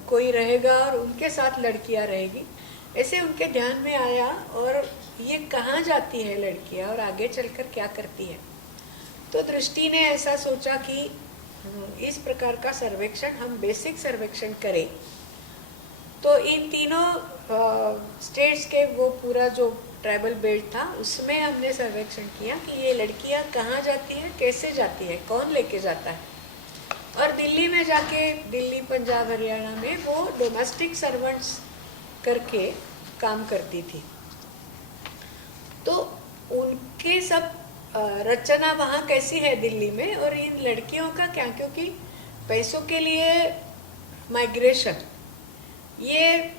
कोई रहेगा और उनके साथ लड़कियां रहेगी। ऐसे उनके ध्यान में आया, और ये कहाँ जाती है लड़कियां और आगे चलकर क्या करती है। तो दृष्टि ने ऐसा सोचा कि इस प्रकार का सर्वेक्षण हम बेसिक सर्वेक्षण करें। तो इन तीनों स्टेट्स के वो पूरा जो ट्राइबल बेल्ट था उसमें हमने सर्वेक्षण किया कि ये लड़कियां कहाँ जाती है, कैसे जाती है, कौन लेके जाता है। और दिल्ली में जाके, दिल्ली, पंजाब, हरियाणा में वो डोमेस्टिक सर्वेंट्स करके काम करती थी। तो उनके सब रचना वहाँ कैसी है दिल्ली में, और इन लड़कियों का क्या, क्योंकि पैसों के लिए माइग्रेशन ये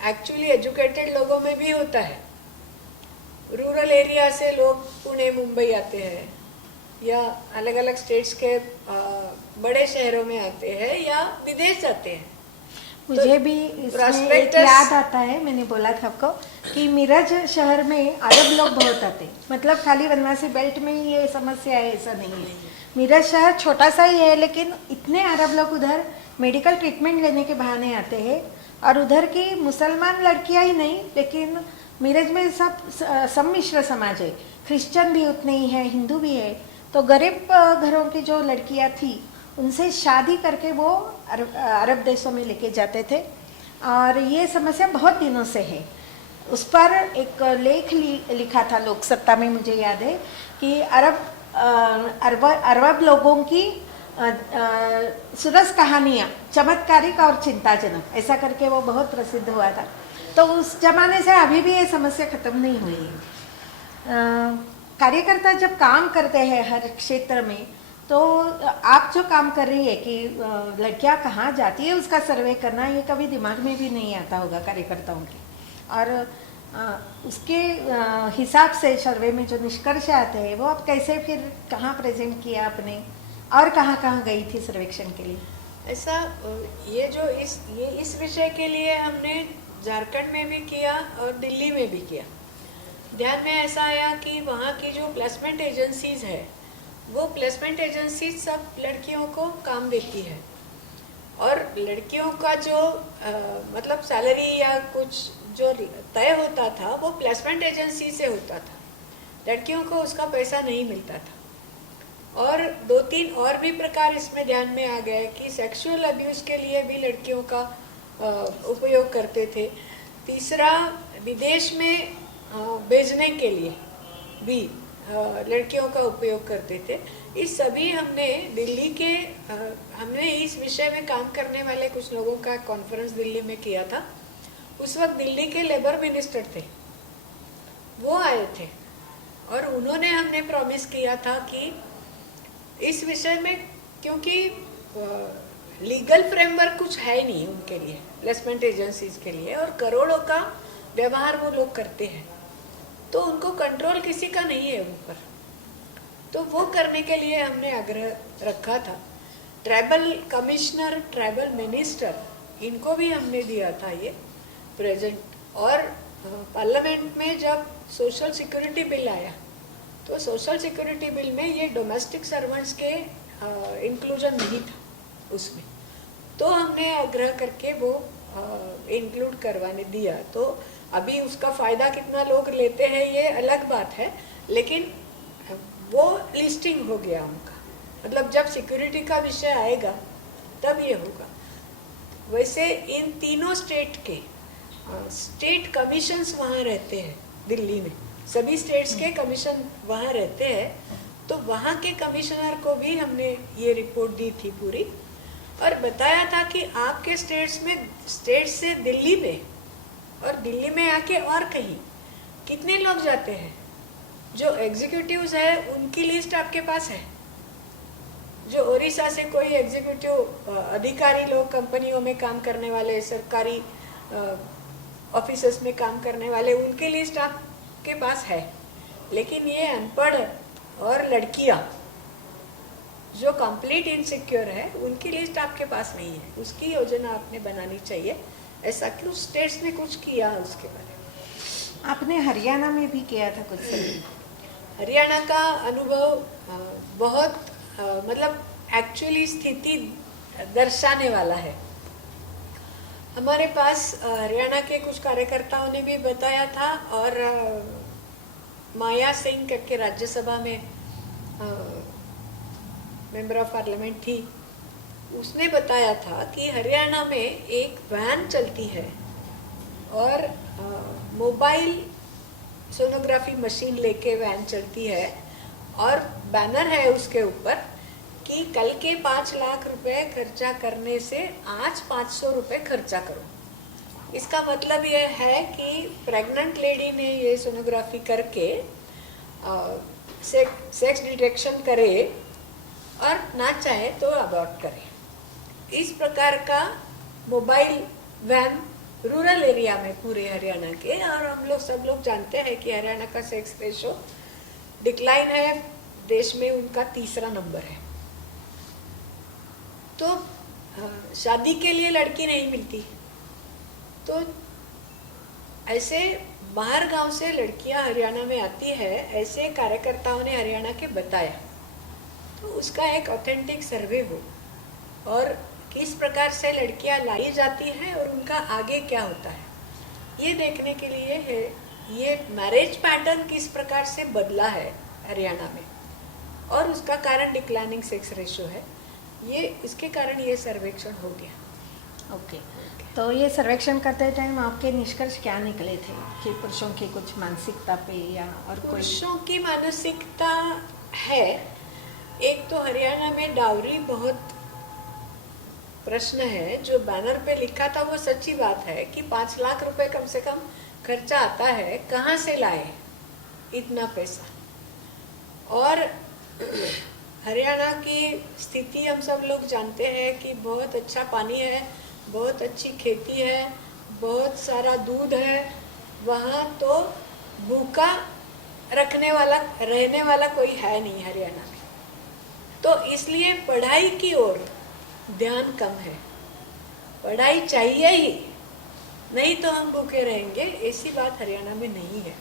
एक्चुअली एजुकेटेड लोगों में भी होता है। रूरल एरिया से लोग पुणे, मुंबई आते हैं, या अलग अलग स्टेट्स के बड़े शहरों में आते हैं, या विदेश जाते हैं। मुझे भी इसमें एक याद आता है, मैंने बोला था आपको कि मिरज शहर में अरब लोग बहुत आते, मतलब खाली वनवासी बेल्ट में ही ये समस्या है ऐसा नहीं है। मिरज शहर छोटा सा ही है, लेकिन इतने अरब लोग उधर मेडिकल ट्रीटमेंट लेने के बहाने आते हैं। और उधर की मुसलमान लड़कियां ही नहीं, लेकिन मिरज में सब सम्मिश्र समाज है, क्रिश्चियन भी उतने ही है, हिंदू भी है। तो गरीब घरों की जो लड़कियां थी उनसे शादी करके वो अरब देशों में लेके जाते थे, और ये समस्या बहुत दिनों से है। उस पर एक लेख लिखा था लोकसत्ता में, मुझे याद है कि अरब लोगों की सुरस कहानियाँ चमत्कारिक और चिंताजनक, ऐसा करके वो बहुत प्रसिद्ध हुआ था। तो उस जमाने से अभी भी ये समस्या खत्म नहीं हुई है। कार्यकर्ता जब काम करते हैं हर क्षेत्र में, तो आप जो काम कर रही है कि लड़कियां कहाँ जाती है उसका सर्वे करना, ये कभी दिमाग में भी नहीं आता होगा कार्यकर्ताओं के। और उसके हिसाब से सर्वे में जो निष्कर्ष आते हैं वो आप कैसे फिर कहाँ प्रेजेंट किया आपने, और कहाँ कहाँ गई थी सर्वेक्षण के लिए? ऐसा ये इस विषय के लिए हमने झारखंड में भी किया और दिल्ली में भी किया। ध्यान में ऐसा आया कि वहाँ की जो प्लेसमेंट एजेंसीज है, वो प्लेसमेंट एजेंसीज सब लड़कियों को काम देती है, और लड़कियों का जो मतलब सैलरी या कुछ जो तय होता था वो प्लेसमेंट एजेंसी से होता था, लड़कियों को उसका पैसा नहीं मिलता था। और 2-3 और भी प्रकार इसमें ध्यान में आ गए कि सेक्सुअल अब्यूज के लिए भी लड़कियों का उपयोग करते थे। तीसरा, विदेश में भेजने के लिए भी लड़कियों का उपयोग करते थे। इस सभी हमने दिल्ली के हमने इस विषय में काम करने वाले कुछ लोगों का कॉन्फ्रेंस दिल्ली में किया था। उस वक्त दिल्ली के लेबर मिनिस्टर थे, वो आए थे, और उन्होंने हमने प्रॉमिस किया था कि इस विषय में, क्योंकि लीगल फ्रेमवर्क कुछ है ही नहीं उनके लिए, प्लेसमेंट एजेंसीज के लिए, और करोड़ों का व्यवहार वो लोग करते हैं, तो उनको कंट्रोल किसी का नहीं है उन पर। तो वो करने के लिए हमने आग्रह रखा था। ट्राइबल कमिश्नर, ट्राइबल मिनिस्टर, इनको भी हमने दिया था ये प्रेजेंट। और पार्लियामेंट में जब सोशल सिक्योरिटी बिल आया, तो सोशल सिक्योरिटी बिल में ये डोमेस्टिक सर्वेंट्स के इंक्लूजन नहीं था उसमें, तो हमने आग्रह करके वो इंक्लूड करवाने दिया। तो अभी उसका फ़ायदा कितना लोग लेते हैं ये अलग बात है, लेकिन वो लिस्टिंग हो गया उनका। मतलब जब सिक्योरिटी का विषय आएगा तब ये होगा। वैसे इन तीनों स्टेट के स्टेट कमीशंस वहाँ रहते हैं दिल्ली में, सभी स्टेट्स के कमीशन वहाँ रहते हैं। तो वहाँ के कमिश्नर को भी हमने ये रिपोर्ट दी थी पूरी, और बताया था कि आपके स्टेट से दिल्ली में और दिल्ली में आके और कहीं कितने लोग जाते हैं। जो एग्जीक्यूटिव्स है उनकी लिस्ट आपके पास है। जो उड़ीसा से कोई एग्जीक्यूटिव अधिकारी लोग, कंपनियों में काम करने वाले, सरकारी ऑफिसेस में काम करने वाले, उनकी लिस्ट आपके पास है। लेकिन ये अनपढ़ और लड़कियां जो कंप्लीट इनसिक्योर है, उनकी लिस्ट आपके पास नहीं है। उसकी योजना आपने बनानी चाहिए। ऐसा कुछ स्टेट्स ने कुछ किया उसके बारे में। आपने हरियाणा में भी किया था कुछ सर्वे। हरियाणा का अनुभव बहुत मतलब एक्चुअली स्थिति दर्शाने वाला है। हमारे पास हरियाणा के कुछ कार्यकर्ताओं ने भी बताया था, और माया सिंह करके राज्यसभा में मेंबर ऑफ पार्लियामेंट थी, उसने बताया था कि हरियाणा में एक वैन चलती है और मोबाइल सोनोग्राफी मशीन लेके वैन चलती है, और बैनर है उसके ऊपर कि कल के 5 लाख रुपए खर्चा करने से आज 500 रुपए खर्चा करो। इसका मतलब ये है कि प्रेग्नेंट लेडी ने ये सोनोग्राफी करके सेक्स डिटेक्शन करे और ना चाहे तो अबॉर्ट करे। इस प्रकार का मोबाइल वैन रूरल एरिया में पूरे हरियाणा के, और हम लोग सब लोग जानते हैं कि हरियाणा का सेक्स रेशो डिक्लाइन है, देश में उनका 3रा नंबर है। तो शादी के लिए लड़की नहीं मिलती, तो ऐसे बाहर गांव से लड़कियां हरियाणा में आती है, ऐसे कार्यकर्ताओं ने हरियाणा के बताया। तो उसका एक ऑथेंटिक सर्वे हो, और किस प्रकार से लड़कियां लाई जाती हैं और उनका आगे क्या होता है, ये देखने के लिए है। ये मैरिज पैटर्न किस प्रकार से बदला है हरियाणा में, और उसका कारण डिक्लाइनिंग सेक्स रेशो है। ये इसके कारण ये सर्वेक्षण हो गया। ओके, तो ये सर्वेक्षण करते टाइम आपके निष्कर्ष क्या निकले थे कि पुरुषों की कुछ मानसिकता पे या और कोई? पुरुषों की मानसिकता है, एक तो हरियाणा में डाउरी बहुत प्रश्न है। जो बैनर पे लिखा था वो सच्ची बात है कि 5 लाख रुपए कम से कम खर्चा आता है, कहाँ से लाए इतना पैसा। और हरियाणा की स्थिति हम सब लोग जानते हैं कि बहुत अच्छा पानी है, बहुत अच्छी खेती है, बहुत सारा दूध है। वहाँ तो भूखा रहने वाला कोई है नहीं हरियाणा में। तो इसलिए पढ़ाई की ओर ध्यान कम है। पढ़ाई चाहिए ही, नहीं तो हम भूखे रहेंगे, ऐसी बात हरियाणा में नहीं है।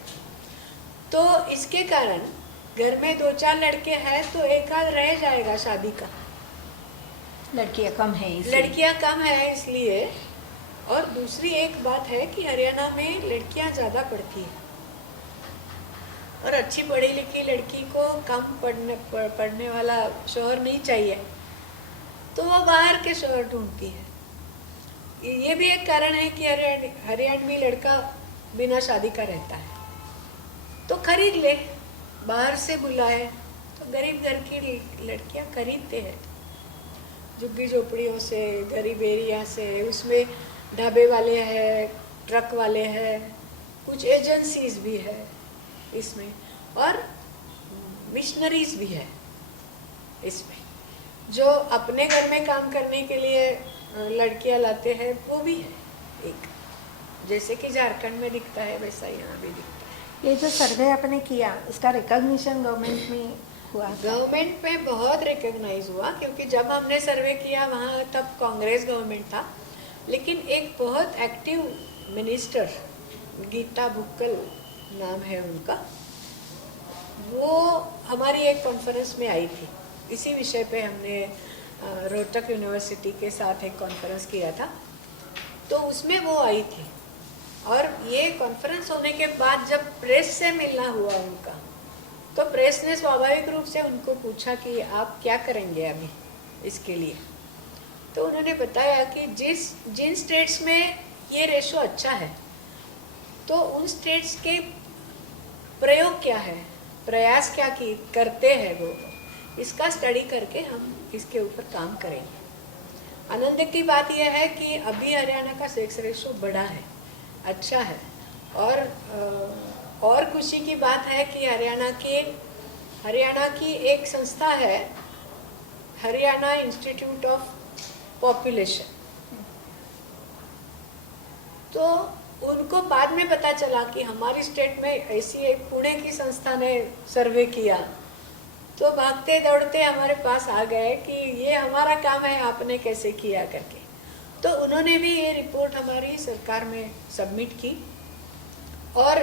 तो इसके कारण घर में 2-4 लड़के हैं तो एक आध रह जाएगा शादी का। लड़कियां कम है इसलिए। लड़कियां कम है इसलिए। और दूसरी एक बात है कि हरियाणा में लड़कियां ज़्यादा पढ़ती है, और अच्छी पढ़ी लिखी लड़की को कम पढ़ने वाला शौहर नहीं चाहिए, तो वो बाहर के शौहर ढूंढती है। ये भी एक कारण है कि हरियाणवी लड़का बिना शादी का रहता है, तो खरीद ले, बाहर से बुलाए। तो गरीब घर की लड़कियां खरीदते हैं, झुग्गी झोपड़ियों से, गरीब एरिया से। उसमें ढाबे वाले हैं, ट्रक वाले हैं, कुछ एजेंसीज भी है इसमें, और मिशनरीज भी है इसमें, जो अपने घर में काम करने के लिए लड़कियां लाते हैं, वो भी है एक। जैसे कि झारखंड में दिखता है वैसा यहाँ भी दिखता है। ये जो सर्वे आपने किया, इसका रिकॉग्निशन गवर्नमेंट में हुआ? गवर्नमेंट में बहुत रिकॉग्नाइज हुआ, क्योंकि जब हमने सर्वे किया वहाँ तब कांग्रेस गवर्नमेंट था। लेकिन एक बहुत एक्टिव मिनिस्टर, गीता बुक्कल नाम है उनका, वो हमारी एक कॉन्फ्रेंस में आई थी। इसी विषय पे हमने रोहतक यूनिवर्सिटी के साथ एक कॉन्फ्रेंस किया था, तो उसमें वो आई थी। और ये कॉन्फ्रेंस होने के बाद जब प्रेस से मिलना हुआ उनका, तो प्रेस ने स्वाभाविक रूप से उनको पूछा कि आप क्या करेंगे अभी इसके लिए। तो उन्होंने बताया कि जिन स्टेट्स में ये रेशो अच्छा है, तो उन स्टेट्स के प्रयोग क्या है, प्रयास क्या की करते हैं वो, इसका स्टडी करके हम इसके ऊपर काम करेंगे। आनंद की बात यह है कि अभी हरियाणा का सेक्स रेशो बढ़ा है, अच्छा है। और खुशी की बात है कि हरियाणा की एक संस्था है, हरियाणा इंस्टीट्यूट ऑफ पॉपुलेशन, तो उनको बाद में पता चला कि हमारी स्टेट में ऐसी एक पुणे की संस्था ने सर्वे किया, तो भागते दौड़ते हमारे पास आ गए कि ये हमारा काम है, आपने कैसे किया करके। तो उन्होंने भी ये रिपोर्ट हमारी सरकार में सबमिट की। और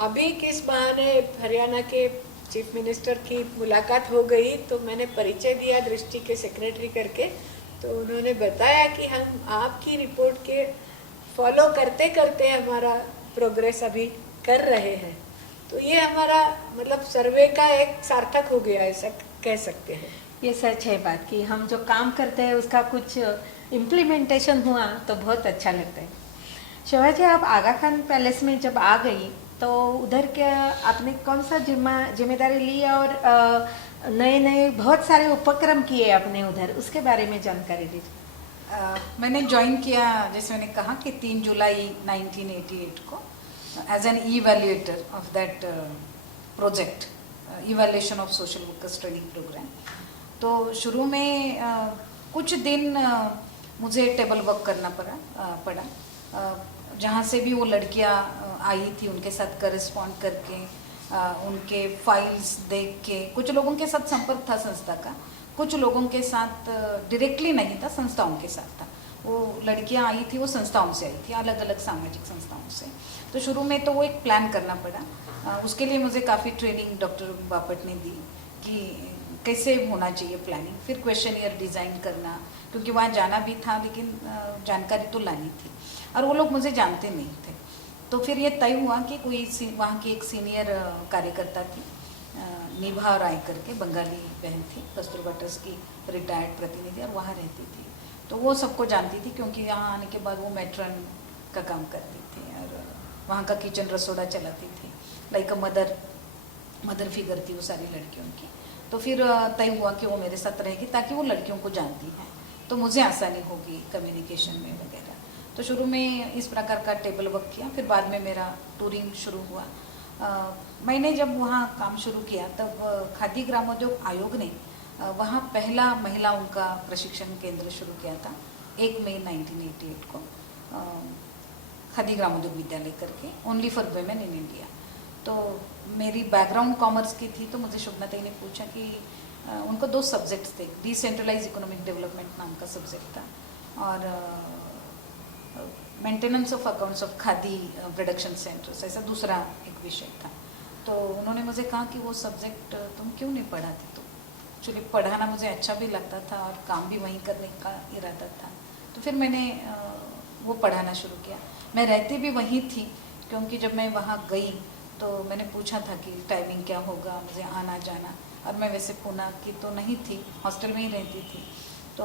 अभी किस बहाने हरियाणा के चीफ मिनिस्टर की मुलाकात हो गई, तो मैंने परिचय दिया दृष्टि के सेक्रेटरी करके, तो उन्होंने बताया कि हम आपकी रिपोर्ट के फॉलो करते करते हमारा प्रोग्रेस अभी कर रहे हैं। तो ये हमारा मतलब सर्वे का एक सार्थक हो गया, ऐसा कह सकते हैं। ये सच है बात कि हम जो काम करते हैं उसका कुछ इम्प्लीमेंटेशन हुआ तो बहुत अच्छा लगता है। शोभा जी, आप आगा खान पैलेस में जब आ गई तो उधर क्या आपने कौन सा जिम्मेदारी ली और नए नए बहुत सारे उपक्रम किए आपने उधर, उसके बारे में जानकारी दीजिए। मैंने ज्वाइन किया, जैसे मैंने कहा कि 3 जुलाई 1988 को as an evaluator of that project, evaluation of social workers training programme. तो शुरू में कुछ दिन मुझे टेबल वर्क करना पड़ा, जहाँ से भी वो लड़कियाँ आई थी उनके साथ करस्पॉन्ड करके, उनके फाइल्स देख के, कुछ लोगों के साथ संपर्क था संस्था का, कुछ लोगों के साथ डायरेक्टली नहीं था, संस्थाओं के साथ था। वो लड़कियां आई थी, वो संस्थाओं से आई थी, अलग अलग सामाजिक संस्थाओं से। तो शुरू में तो वो एक प्लान करना पड़ा, उसके लिए मुझे काफ़ी ट्रेनिंग डॉक्टर बापट ने दी कि कैसे होना चाहिए प्लानिंग, फिर क्वेश्चनियर डिज़ाइन करना, क्योंकि वहाँ जाना भी था लेकिन जानकारी तो लानी थी और वो लोग मुझे जानते नहीं थे। तो फिर ये तय हुआ कि कोई वहाँ की एक सीनियर कार्यकर्ता थी, निभा राय करके, बंगाली बहन थी, कस्तूरबा ट्रस्ट की रिटायर्ड प्रतिनिधि, और वहाँ रहती थी। तो वो सबको जानती थी क्योंकि यहाँ आने के बाद वो मैट्रन का काम करती थी और वहाँ का किचन रसोड़ा चलाती थी, लाइक अ मदर फिगर थी वो सारी लड़कियों की। तो फिर तय हुआ कि वो मेरे साथ रहेगी ताकि वो लड़कियों को जानती है, तो मुझे आसानी होगी कम्युनिकेशन में वगैरह। तो शुरू में इस प्रकार का टेबल वर्क किया, फिर बाद में मेरा टूरिंग शुरू हुआ। मैंने जब वहाँ काम शुरू किया तब खादी ग्रामोद्योग आयोग ने वहाँ पहला महिलाओं का प्रशिक्षण केंद्र शुरू किया था 1 मई 1988 को, खादी ग्रामोद्योग विद्यालय करके, only for women in India. तो मेरी बैकग्राउंड कॉमर्स की थी, तो मुझे शुभनाताई ने पूछा कि उनको 2 सब्जेक्ट्स थे, डिसेंट्रलाइज इकोनॉमिक डेवलपमेंट नाम का सब्जेक्ट था और maintenance of accounts of khadi production centres, ऐसा दूसरा एक विषय था। तो उन्होंने मुझे कहा कि वो सब्जेक्ट तुम क्यों नहीं पढ़ाती। तो एक्चुअली पढ़ाना मुझे अच्छा भी लगता था और काम भी वहीं करने का इरादा था, तो फिर मैंने वो पढ़ाना शुरू किया। मैं रहती भी वहीं थी क्योंकि जब मैं वहाँ गई तो मैंने पूछा था कि टाइमिंग क्या होगा मुझे आना जाना, और मैं वैसे पूना की तो नहीं थी, हॉस्टल में ही रहती थी। तो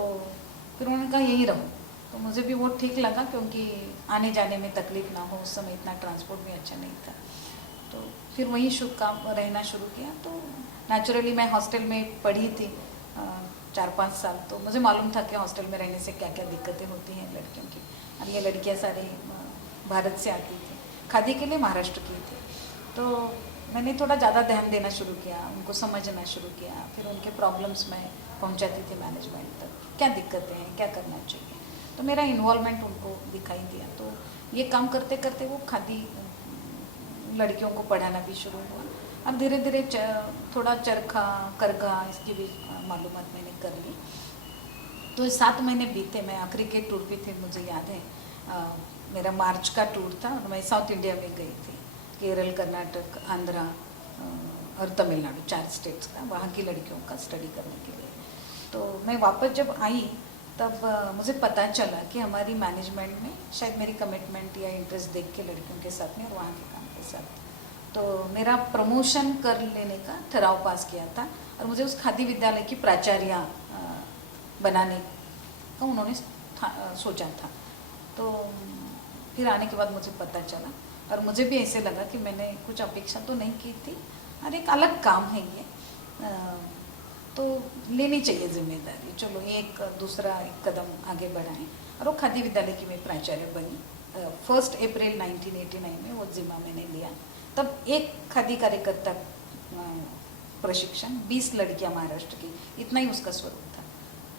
फिर उन्होंने कहा यहीं रहो, तो मुझे भी वो ठीक लगा क्योंकि आने जाने में तकलीफ ना हो, उस समय इतना ट्रांसपोर्ट भी अच्छा नहीं था। तो फिर वहीं काम रहना शुरू किया। तो नेचुरली मैं हॉस्टल में पढ़ी थी 4-5 साल, तो मुझे मालूम था कि हॉस्टल में रहने से क्या क्या दिक्कतें होती हैं लड़कियों की, और ये लड़कियां सारी भारत से आती थी, खादी के लिए महाराष्ट्र की थी। तो मैंने थोड़ा ज़्यादा ध्यान देना शुरू किया, उनको समझना शुरू किया, फिर उनके प्रॉब्लम्स में पहुंचाती थी मैनेजमेंट तक, क्या दिक्कतें हैं, क्या करना चाहिए। तो मेरा इन्वॉल्वमेंट उनको दिखाई दिया। तो ये काम करते करते वो खादी लड़कियों को पढ़ाना भी शुरू हुआ, और धीरे धीरे थोड़ा चरखा करघा इसकी भी मालूमात मैंने कर ली। तो 7 महीने बीते, मैं आखिरी के टूर पे थे, मुझे याद है मेरा मार्च का टूर था और मैं साउथ इंडिया में गई थी, केरल, कर्नाटक, आंध्रा और तमिलनाडु, 4 स्टेट्स का, वहाँ की लड़कियों का स्टडी करने के लिए। तो मैं वापस जब आई तब मुझे पता चला कि हमारी मैनेजमेंट में शायद मेरी कमिटमेंट या इंटरेस्ट देख के लड़कियों के साथ में और वहाँ के काम के साथ, तो मेरा प्रमोशन कर लेने का ठहराव पास किया था और मुझे उस खादी विद्यालय की प्राचार्य बनाने का उन्होंने सोचा था। तो फिर आने के बाद मुझे पता चला और मुझे भी ऐसे लगा कि मैंने कुछ अपेक्षा तो नहीं की थी और एक अलग काम है ये, तो लेनी चाहिए जिम्मेदारी, चलो एक दूसरा एक कदम आगे बढ़ाएं। और वो खादी विद्यालय की मैं प्राचार्य बनी। 1 अप्रैल 1989 में वो जिम्मा मैंने लिया। तब एक खादी कार्यकर्ता प्रशिक्षण, 20 लड़कियां महाराष्ट्र की, इतना ही उसका स्वरूप था।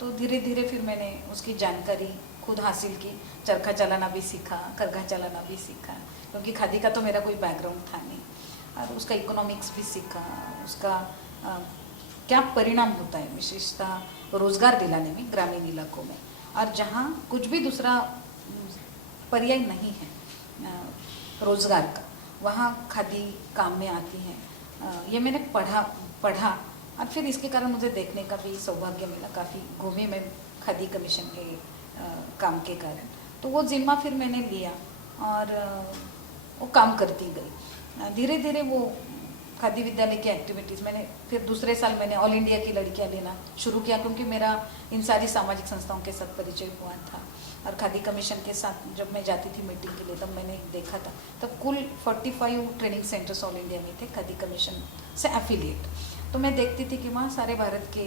तो धीरे धीरे फिर मैंने उसकी जानकारी खुद हासिल की, चरखा चलाना भी सीखा, करघा चलाना भी सीखा, क्योंकि खादी का तो मेरा कोई बैकग्राउंड था नहीं, और उसका इकोनॉमिक्स भी सीखा, उसका क्या परिणाम होता है विशेषतः रोजगार दिलाने में ग्रामीण इलाकों में, और जहाँ कुछ भी दूसरा पर्याय नहीं है रोजगार का, वहाँ खादी काम में आती है। ये मैंने पढ़ा और फिर इसके कारण मुझे देखने का भी सौभाग्य मिला, काफ़ी घूमी मैं खादी कमीशन के काम के कारण। तो वो जिम्मा फिर मैंने लिया और वो काम करती गई। धीरे धीरे वो खादी विद्यालय की एक्टिविटीज़ मैंने फिर दूसरे साल मैंने ऑल इंडिया की लड़कियां लेना शुरू किया, क्योंकि मेरा इन सारी सामाजिक संस्थाओं के साथ परिचय हुआ था। और खादी कमीशन के साथ जब मैं जाती थी मीटिंग के लिए, तब मैंने देखा था, तब कुल 45 ट्रेनिंग सेंटर्स ऑल इंडिया में थे खादी कमीशन से एफिलिएट। तो मैं देखती थी कि वहाँ सारे भारत के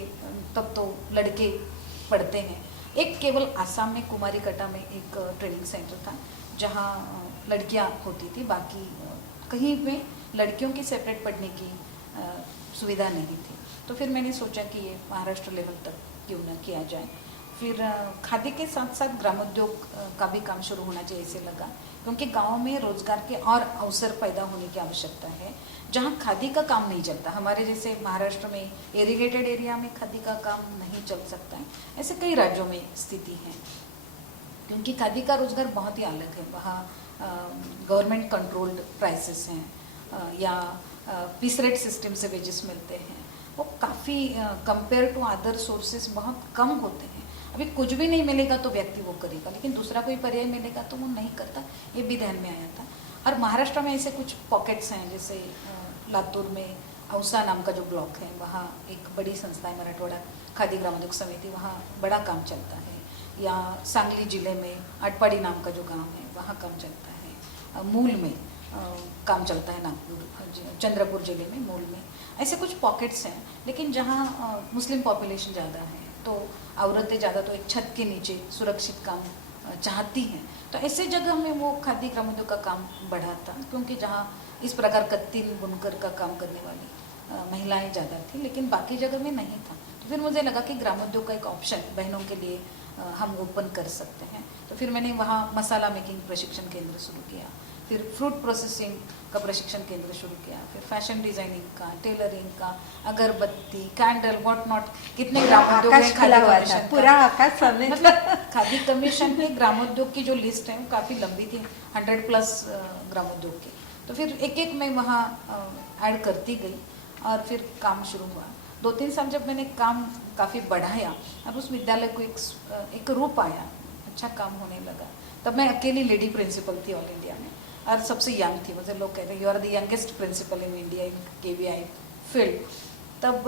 तब तो लड़के पढ़ते हैं। एक केवल आसाम में कुमारी कटा में एक ट्रेनिंग सेंटर था जहाँ लड़कियाँ होती थी, बाकी कहीं पे लड़कियों की सेपरेट पढ़ने की सुविधा नहीं थी। तो फिर मैंने सोचा कि ये महाराष्ट्र लेवल तक क्यों न किया जाए। फिर खादी के साथ साथ ग्रामोद्योग का भी काम शुरू होना चाहिए ऐसे लगा, क्योंकि गाँव में रोजगार के और अवसर पैदा होने की आवश्यकता है जहाँ खादी का काम नहीं चलता। हमारे जैसे महाराष्ट्र में इरिगेटेड एरिया में खादी का काम नहीं चल सकता है, ऐसे कई राज्यों में स्थिति है, क्योंकि खादी का रोजगार बहुत ही अलग है। वहाँ गवर्नमेंट कंट्रोल्ड प्राइसेस हैं या पीस रेट सिस्टम से वेजेस मिलते हैं, वो काफ़ी कंपेयर टू अदर सोर्सेस बहुत कम होते हैं। अभी कुछ भी नहीं मिलेगा तो व्यक्ति वो करेगा, लेकिन दूसरा कोई पर्याय मिलेगा तो वो नहीं करता, ये भी ध्यान में आया था। और महाराष्ट्र में ऐसे कुछ पॉकेट्स हैं, जैसे लातूर में औसा नाम का जो ब्लॉक है, वहाँ एक बड़ी संस्था है मराठवाड़ा खादी ग्रामोद्योग समिति, वहाँ बड़ा काम चलता है। या सांगली जिले में अटपाड़ी नाम का जो गांव है, वहाँ काम चलता है। मूल में काम चलता है, नागपुर चंद्रपुर जिले में मूल में। ऐसे कुछ पॉकेट्स हैं, लेकिन जहाँ मुस्लिम पॉपुलेशन ज़्यादा है, तो औरतें ज़्यादा तो एक छत के नीचे सुरक्षित काम चाहती हैं, तो ऐसे जगह में वो खादी ग्रामोद्योग का काम बढ़ा था, क्योंकि जहाँ इस प्रकार कत्तिन बुनकर का काम करने वाली महिलाएं ज़्यादा थी, लेकिन बाकी जगह में नहीं था। तो फिर मुझे लगा कि ग्रामोद्योग का एक ऑप्शन बहनों के लिए हम ओपन कर सकते हैं। तो फिर मैंने वहाँ मसाला मेकिंग प्रशिक्षण केंद्र शुरू किया, फिर फ्रूट प्रोसेसिंग का प्रशिक्षण केंद्र शुरू किया, फिर फैशन डिजाइनिंग का, टेलरिंग का, अगरबत्ती, कैंडल, व्हाट नॉट, कितने ग्रामोद्योग हैं खादी कमीशन, पूरा आकाश सामने मतलब खादी कमीशन के ग्रामोद्योग की जो लिस्ट है वो काफ़ी लंबी थी, 100+ ग्रामोद्योग की। तो फिर एक एक मैं वहाँ ऐड करती गई और फिर काम शुरू हुआ। 2-3 साल जब मैंने काम काफ़ी बढ़ाया और उस विद्यालय को एक रूप आया, अच्छा काम होने लगा, तब मैं अकेली लेडी प्रिंसिपल थी ऑल इंडिया में और सबसे यंग थी। मुझे लोग कह रहे you are the youngest principal in India इन KVI फील्ड। तब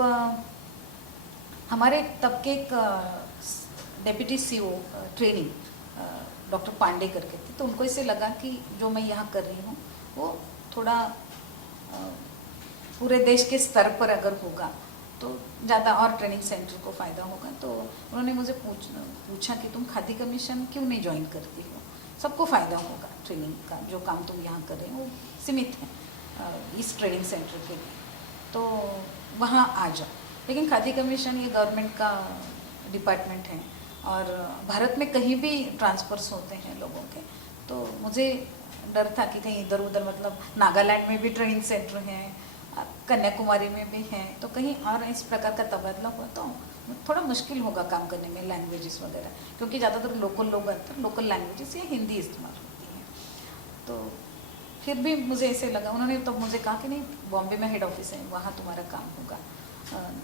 हमारे तब के एक deputy CEO training doctor Pandey करके थे, तो उनको इससे लगा कि जो मैं यहाँ कर रही हूँ वो थोड़ा पूरे देश के स्तर पर अगर होगा तो ज़्यादा और ट्रेनिंग सेंटर को फ़ायदा होगा। तो उन्होंने मुझे पूछा कि तुम खादी कमीशन क्यों नहीं ज्वाइन करती हो, सबको फ़ायदा होगा ट्रेनिंग का, जो काम तुम यहाँ कर रहे हो वो सीमित है इस ट्रेनिंग सेंटर के लिए, तो वहाँ आ जाओ। लेकिन खादी कमीशन ये गवर्नमेंट का डिपार्टमेंट है और भारत में कहीं भी ट्रांसफ़र्स होते हैं लोगों के, तो मुझे डर था कि कहीं इधर उधर, मतलब नागालैंड में भी ट्रेनिंग सेंटर हैं, कन्याकुमारी में भी हैं, तो कहीं और इस प्रकार का तबादला हुआ तो थोड़ा मुश्किल होगा काम करने में, लैंग्वेजेस वगैरह, क्योंकि ज़्यादातर लोकल लोग आते हैं, लोकल लैंग्वेजेस या हिंदी इस्तेमाल होती है। तो फिर भी मुझे ऐसे लगा, उन्होंने तो मुझे कहा कि नहीं, बॉम्बे में हेड ऑफिस है, वहाँ तुम्हारा काम होगा।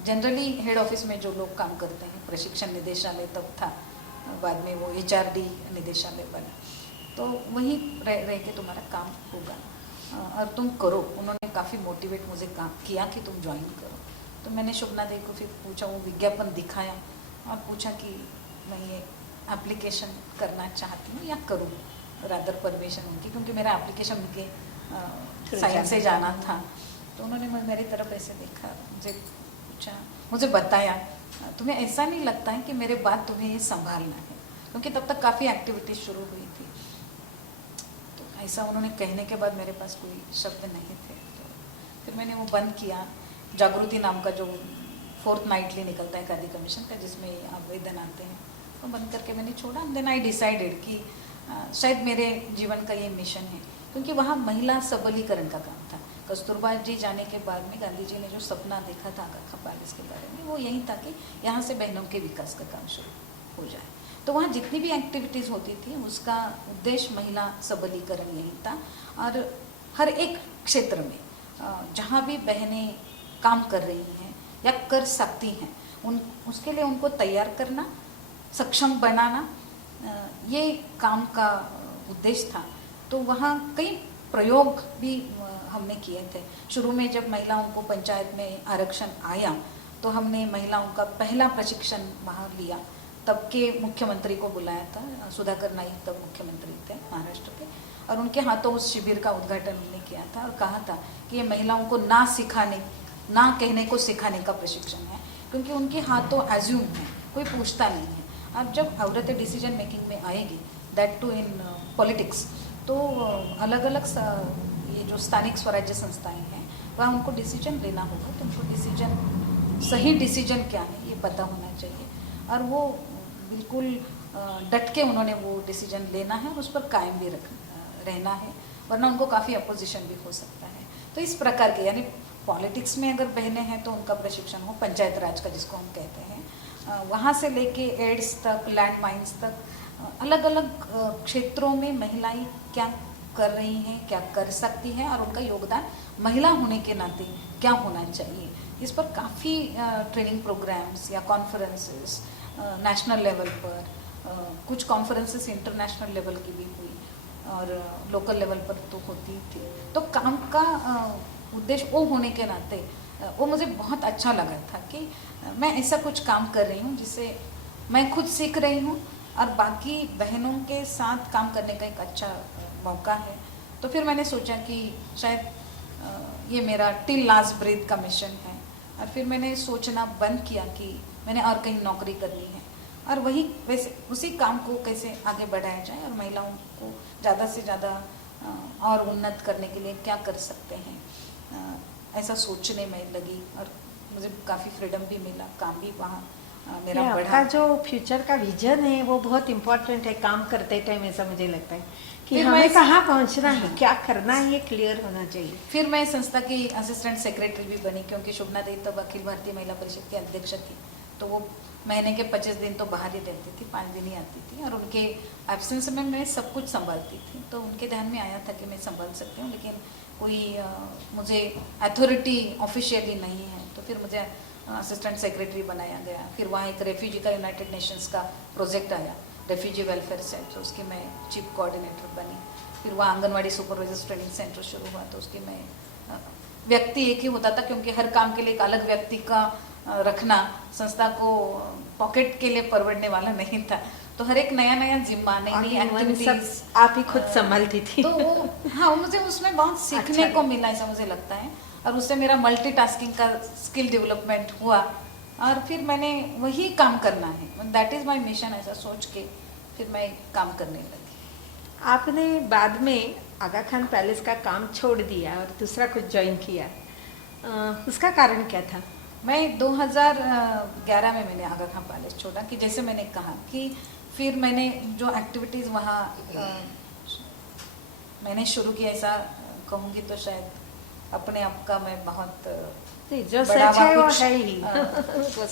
जनरली हेड ऑफिस में जो लोग काम करते हैं, प्रशिक्षण निदेशालय तब था, बाद में वो HRD निदेशालय बना, तो वहीं रह के तुम्हारा काम होगा और तुम करो। उन्होंने काफ़ी मोटिवेट मुझे किया कि तुम ज्वाइन करो। तो मैंने शोभना दी को फिर पूछा, वो विज्ञापन दिखाया और पूछा कि मैं ये एप्लीकेशन करना चाहती हूँ या करूँ, रादर परमिशन उनकी, क्योंकि मेरा एप्लीकेशन उनके साइड से जाना था। तो उन्होंने मेरी तरफ ऐसे देखा, मुझे पूछा, मुझे बताया, तुम्हें ऐसा नहीं लगता है कि मेरे बाद तुम्हें ये संभालना है, क्योंकि तब तक काफ़ी एक्टिविटीज शुरू हुई थी। तो ऐसा उन्होंने कहने के बाद मेरे पास कोई शब्द नहीं थे। तो फिर मैंने वो बंद किया, जागृति नाम का जो फोर्टनाइटली निकलता है खादी कमीशन का, जिसमें आवेदन आते हैं, तो बंद करके मैंने छोड़ा। देन आई डिसाइडेड कि शायद मेरे जीवन का ये मिशन है, क्योंकि वहाँ महिला सबलीकरण का काम था। कस्तूरबा जी जाने के बाद में गांधी जी ने जो सपना देखा था आगा खां पैलेस के बारे में, वो यही था कि यहाँ से बहनों के विकास का काम शुरू हो जाए। तो वहाँ जितनी भी एक्टिविटीज़ होती थी उसका उद्देश्य महिला सबलीकरण यही था। और हर एक क्षेत्र में जहाँ भी बहनें काम कर रही हैं या कर सकती हैं, उसके लिए उनको तैयार करना, सक्षम बनाना, ये काम का उद्देश्य था। तो वहाँ कई प्रयोग भी हमने किए थे। शुरू में जब महिलाओं को पंचायत में आरक्षण आया तो हमने महिलाओं का पहला प्रशिक्षण वहाँ लिया। तब के मुख्यमंत्री को बुलाया था, सुधाकर नाइक तब मुख्यमंत्री थे महाराष्ट्र के, और उनके हाथों उस शिविर का उद्घाटन हमने किया था और कहा था कि ये महिलाओं को ना कहने को सिखाने का प्रशिक्षण है, क्योंकि उनके हाथों एज्यूम है, कोई पूछता नहीं है। अब जब औरतें डिसीजन मेकिंग में आएगी, दैट टू इन पॉलिटिक्स, तो अलग अलग ये जो स्थानिक स्वराज्य संस्थाएं हैं वहाँ उनको डिसीजन लेना होगा। तो उनको सही डिसीजन क्या है ये पता होना चाहिए, और वो बिल्कुल डट के उन्होंने वो डिसीजन लेना है और उस पर कायम भी रहना है, वरना उनको काफ़ी अपोजिशन भी हो सकता है। तो इस प्रकार के, यानी पॉलिटिक्स में अगर बहनें हैं तो उनका प्रशिक्षण हो, पंचायत राज का जिसको हम कहते हैं, वहाँ से लेके एड्स तक, लैंड माइंस तक, अलग अलग क्षेत्रों में महिलाएं क्या कर रही हैं, क्या कर सकती हैं, और उनका योगदान महिला होने के नाते क्या होना चाहिए, इस पर काफ़ी ट्रेनिंग प्रोग्राम्स या कॉन्फ्रेंसेस नेशनल लेवल पर, कुछ कॉन्फ्रेंसेस इंटरनेशनल लेवल की भी हुई और लोकल लेवल पर तो होती थी। तो काम का उद्देश्य वो होने के नाते वो मुझे बहुत अच्छा लगा था कि मैं ऐसा कुछ काम कर रही हूँ जिससे मैं खुद सीख रही हूँ और बाकी बहनों के साथ काम करने का एक अच्छा मौका है। तो फिर मैंने सोचा कि शायद ये मेरा टिल लास्ट ब्रेथ का मिशन है, और फिर मैंने सोचना बंद किया कि मैंने और कहीं नौकरी करनी है, और वही वैसे उसी काम को कैसे आगे बढ़ाया जाए और महिलाओं को ज़्यादा से ज़्यादा और उन्नत करने के लिए क्या कर सकते हैं, ऐसा सोचने में लगी। और मुझे काफ़ी फ्रीडम भी मिला, काम भी वहाँ मेरा बढ़ा। आपका जो फ्यूचर का विजन है वो बहुत इम्पोर्टेंट है काम करते टाइम, ऐसा मुझे लगता है कि फिर हमें मैं कहाँ पहुँचना है, क्या करना है, ये क्लियर होना चाहिए। फिर मैं संस्था की असिस्टेंट सेक्रेटरी भी बनी, क्योंकि शुभना देवी तब अखिल भारतीय महिला परिषद की अध्यक्ष थी। तो वो महीने के 25 दिन तो बाहर ही रहती थी, 5 दिन ही आती थी, और उनके एब्सेंस में मैं सब कुछ संभालती थी। तो उनके ध्यान में आया था कि मैं संभाल सकती हूँ, लेकिन कोई मुझे अथॉरिटी ऑफिशियली नहीं है। तो फिर मुझे असिस्टेंट सेक्रेटरी बनाया गया। फिर वहाँ एक रेफ्यूजी का यूनाइटेड नेशंस का प्रोजेक्ट आया, रेफ्यूजी वेलफेयर सेंटर, तो उसकी मैं चीफ कोऑर्डिनेटर बनी। फिर वहाँ आंगनवाड़ी सुपरवाइजर्स ट्रेनिंग सेंटर शुरू हुआ, तो उसकी मैं व्यक्ति एक ही होता था, क्योंकि हर काम के लिए एक अलग व्यक्ति का रखना संस्था को पॉकेट के लिए परवड़ने वाला नहीं था। तो हर एक नया नया जिम्मा, नई नई एक्टिविटीज आप ही खुद संभालती थी। तो हाँ, मुझे उसमें बहुत सीखने अच्छा को मिला, ऐसा मुझे लगता है, और उससे मेरा मल्टीटास्किंग का स्किल डेवलपमेंट हुआ, और फिर मैंने वही काम करना है, दैट इज़ माय मिशन, ऐसा सोच के फिर मैं काम करने लगी। आपने बाद में आगा खान पैलेस का काम छोड़ दिया और दूसरा कुछ ज्वाइन किया, उसका कारण क्या था? मैं 2011 में मैंने आगा खान पैलेस छोड़ा, कि जैसे मैंने कहा कि फिर मैंने जो एक्टिविटीज़ वहाँ मैंने शुरू किया, ऐसा कहूँगी तो शायद अपने आप का मैं बहुत जो सच है वो है ही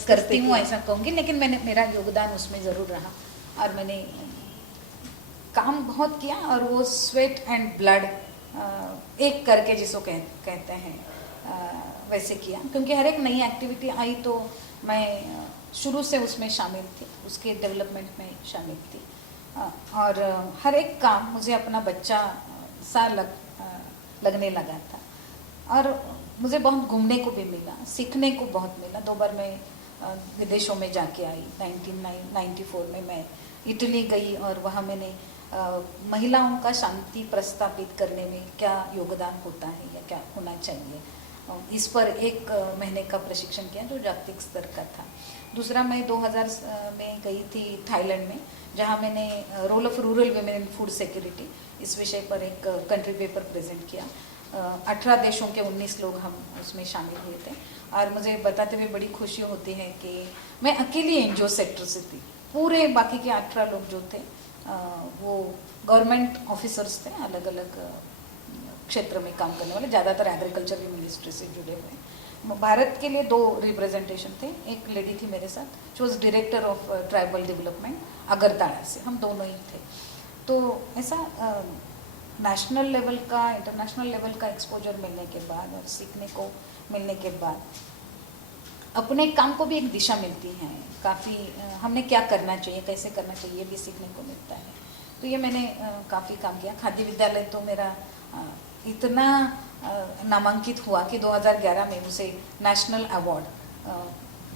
करती हूँ, ऐसा कहूँगी, लेकिन मैंने मेरा योगदान उसमें ज़रूर रहा, और मैंने काम बहुत किया, और वो स्वेट एंड ब्लड एक करके जिसको कहते हैं वैसे किया, क्योंकि हर एक नई एक्टिविटी आई तो मैं शुरू से उसमें शामिल थी, उसके डेवलपमेंट में शामिल थी, और हर एक काम मुझे अपना बच्चा सा लगने लगा था। और मुझे बहुत घूमने को भी मिला, सीखने को बहुत मिला। 2 बार मैं विदेशों में जाके आई। 1994 में मैं इटली गई और वहाँ मैंने महिलाओं का शांति प्रस्तापित करने में क्या योगदान होता है या क्या होना चाहिए, इस पर 1 महीने का प्रशिक्षण किया जो जागतिक स्तर का था। दूसरा मैं 2000 में गई थी थाईलैंड में, जहाँ मैंने role of rural women in food security इस विषय पर एक कंट्री पेपर प्रेजेंट किया। 18 देशों के 19 लोग हम उसमें शामिल हुए थे और मुझे बताते हुए बड़ी खुशी होती है कि मैं अकेली एनजीओ सेक्टर से थी। पूरे बाकी के 18 लोग जो थे वो गवर्नमेंट ऑफिसर्स थे, अलग अलग क्षेत्र में काम करने वाले, ज़्यादातर एग्रीकल्चर की मिनिस्ट्री से जुड़े हुए। भारत के लिए 2 रिप्रेजेंटेशन थे, एक लेडी थी मेरे साथ जो was director of tribal development Agartala से, हम दोनों ही थे। तो ऐसा नेशनल लेवल का, इंटरनेशनल लेवल का एक्सपोजर मिलने के बाद और सीखने को मिलने के बाद अपने काम को भी एक दिशा मिलती है। काफ़ी हमने क्या करना चाहिए, कैसे करना चाहिए, ये भी सीखने को मिलता है। तो ये मैंने काफ़ी काम किया। खादी विद्यालय तो मेरा इतना नामांकित हुआ कि 2011 में उसे national award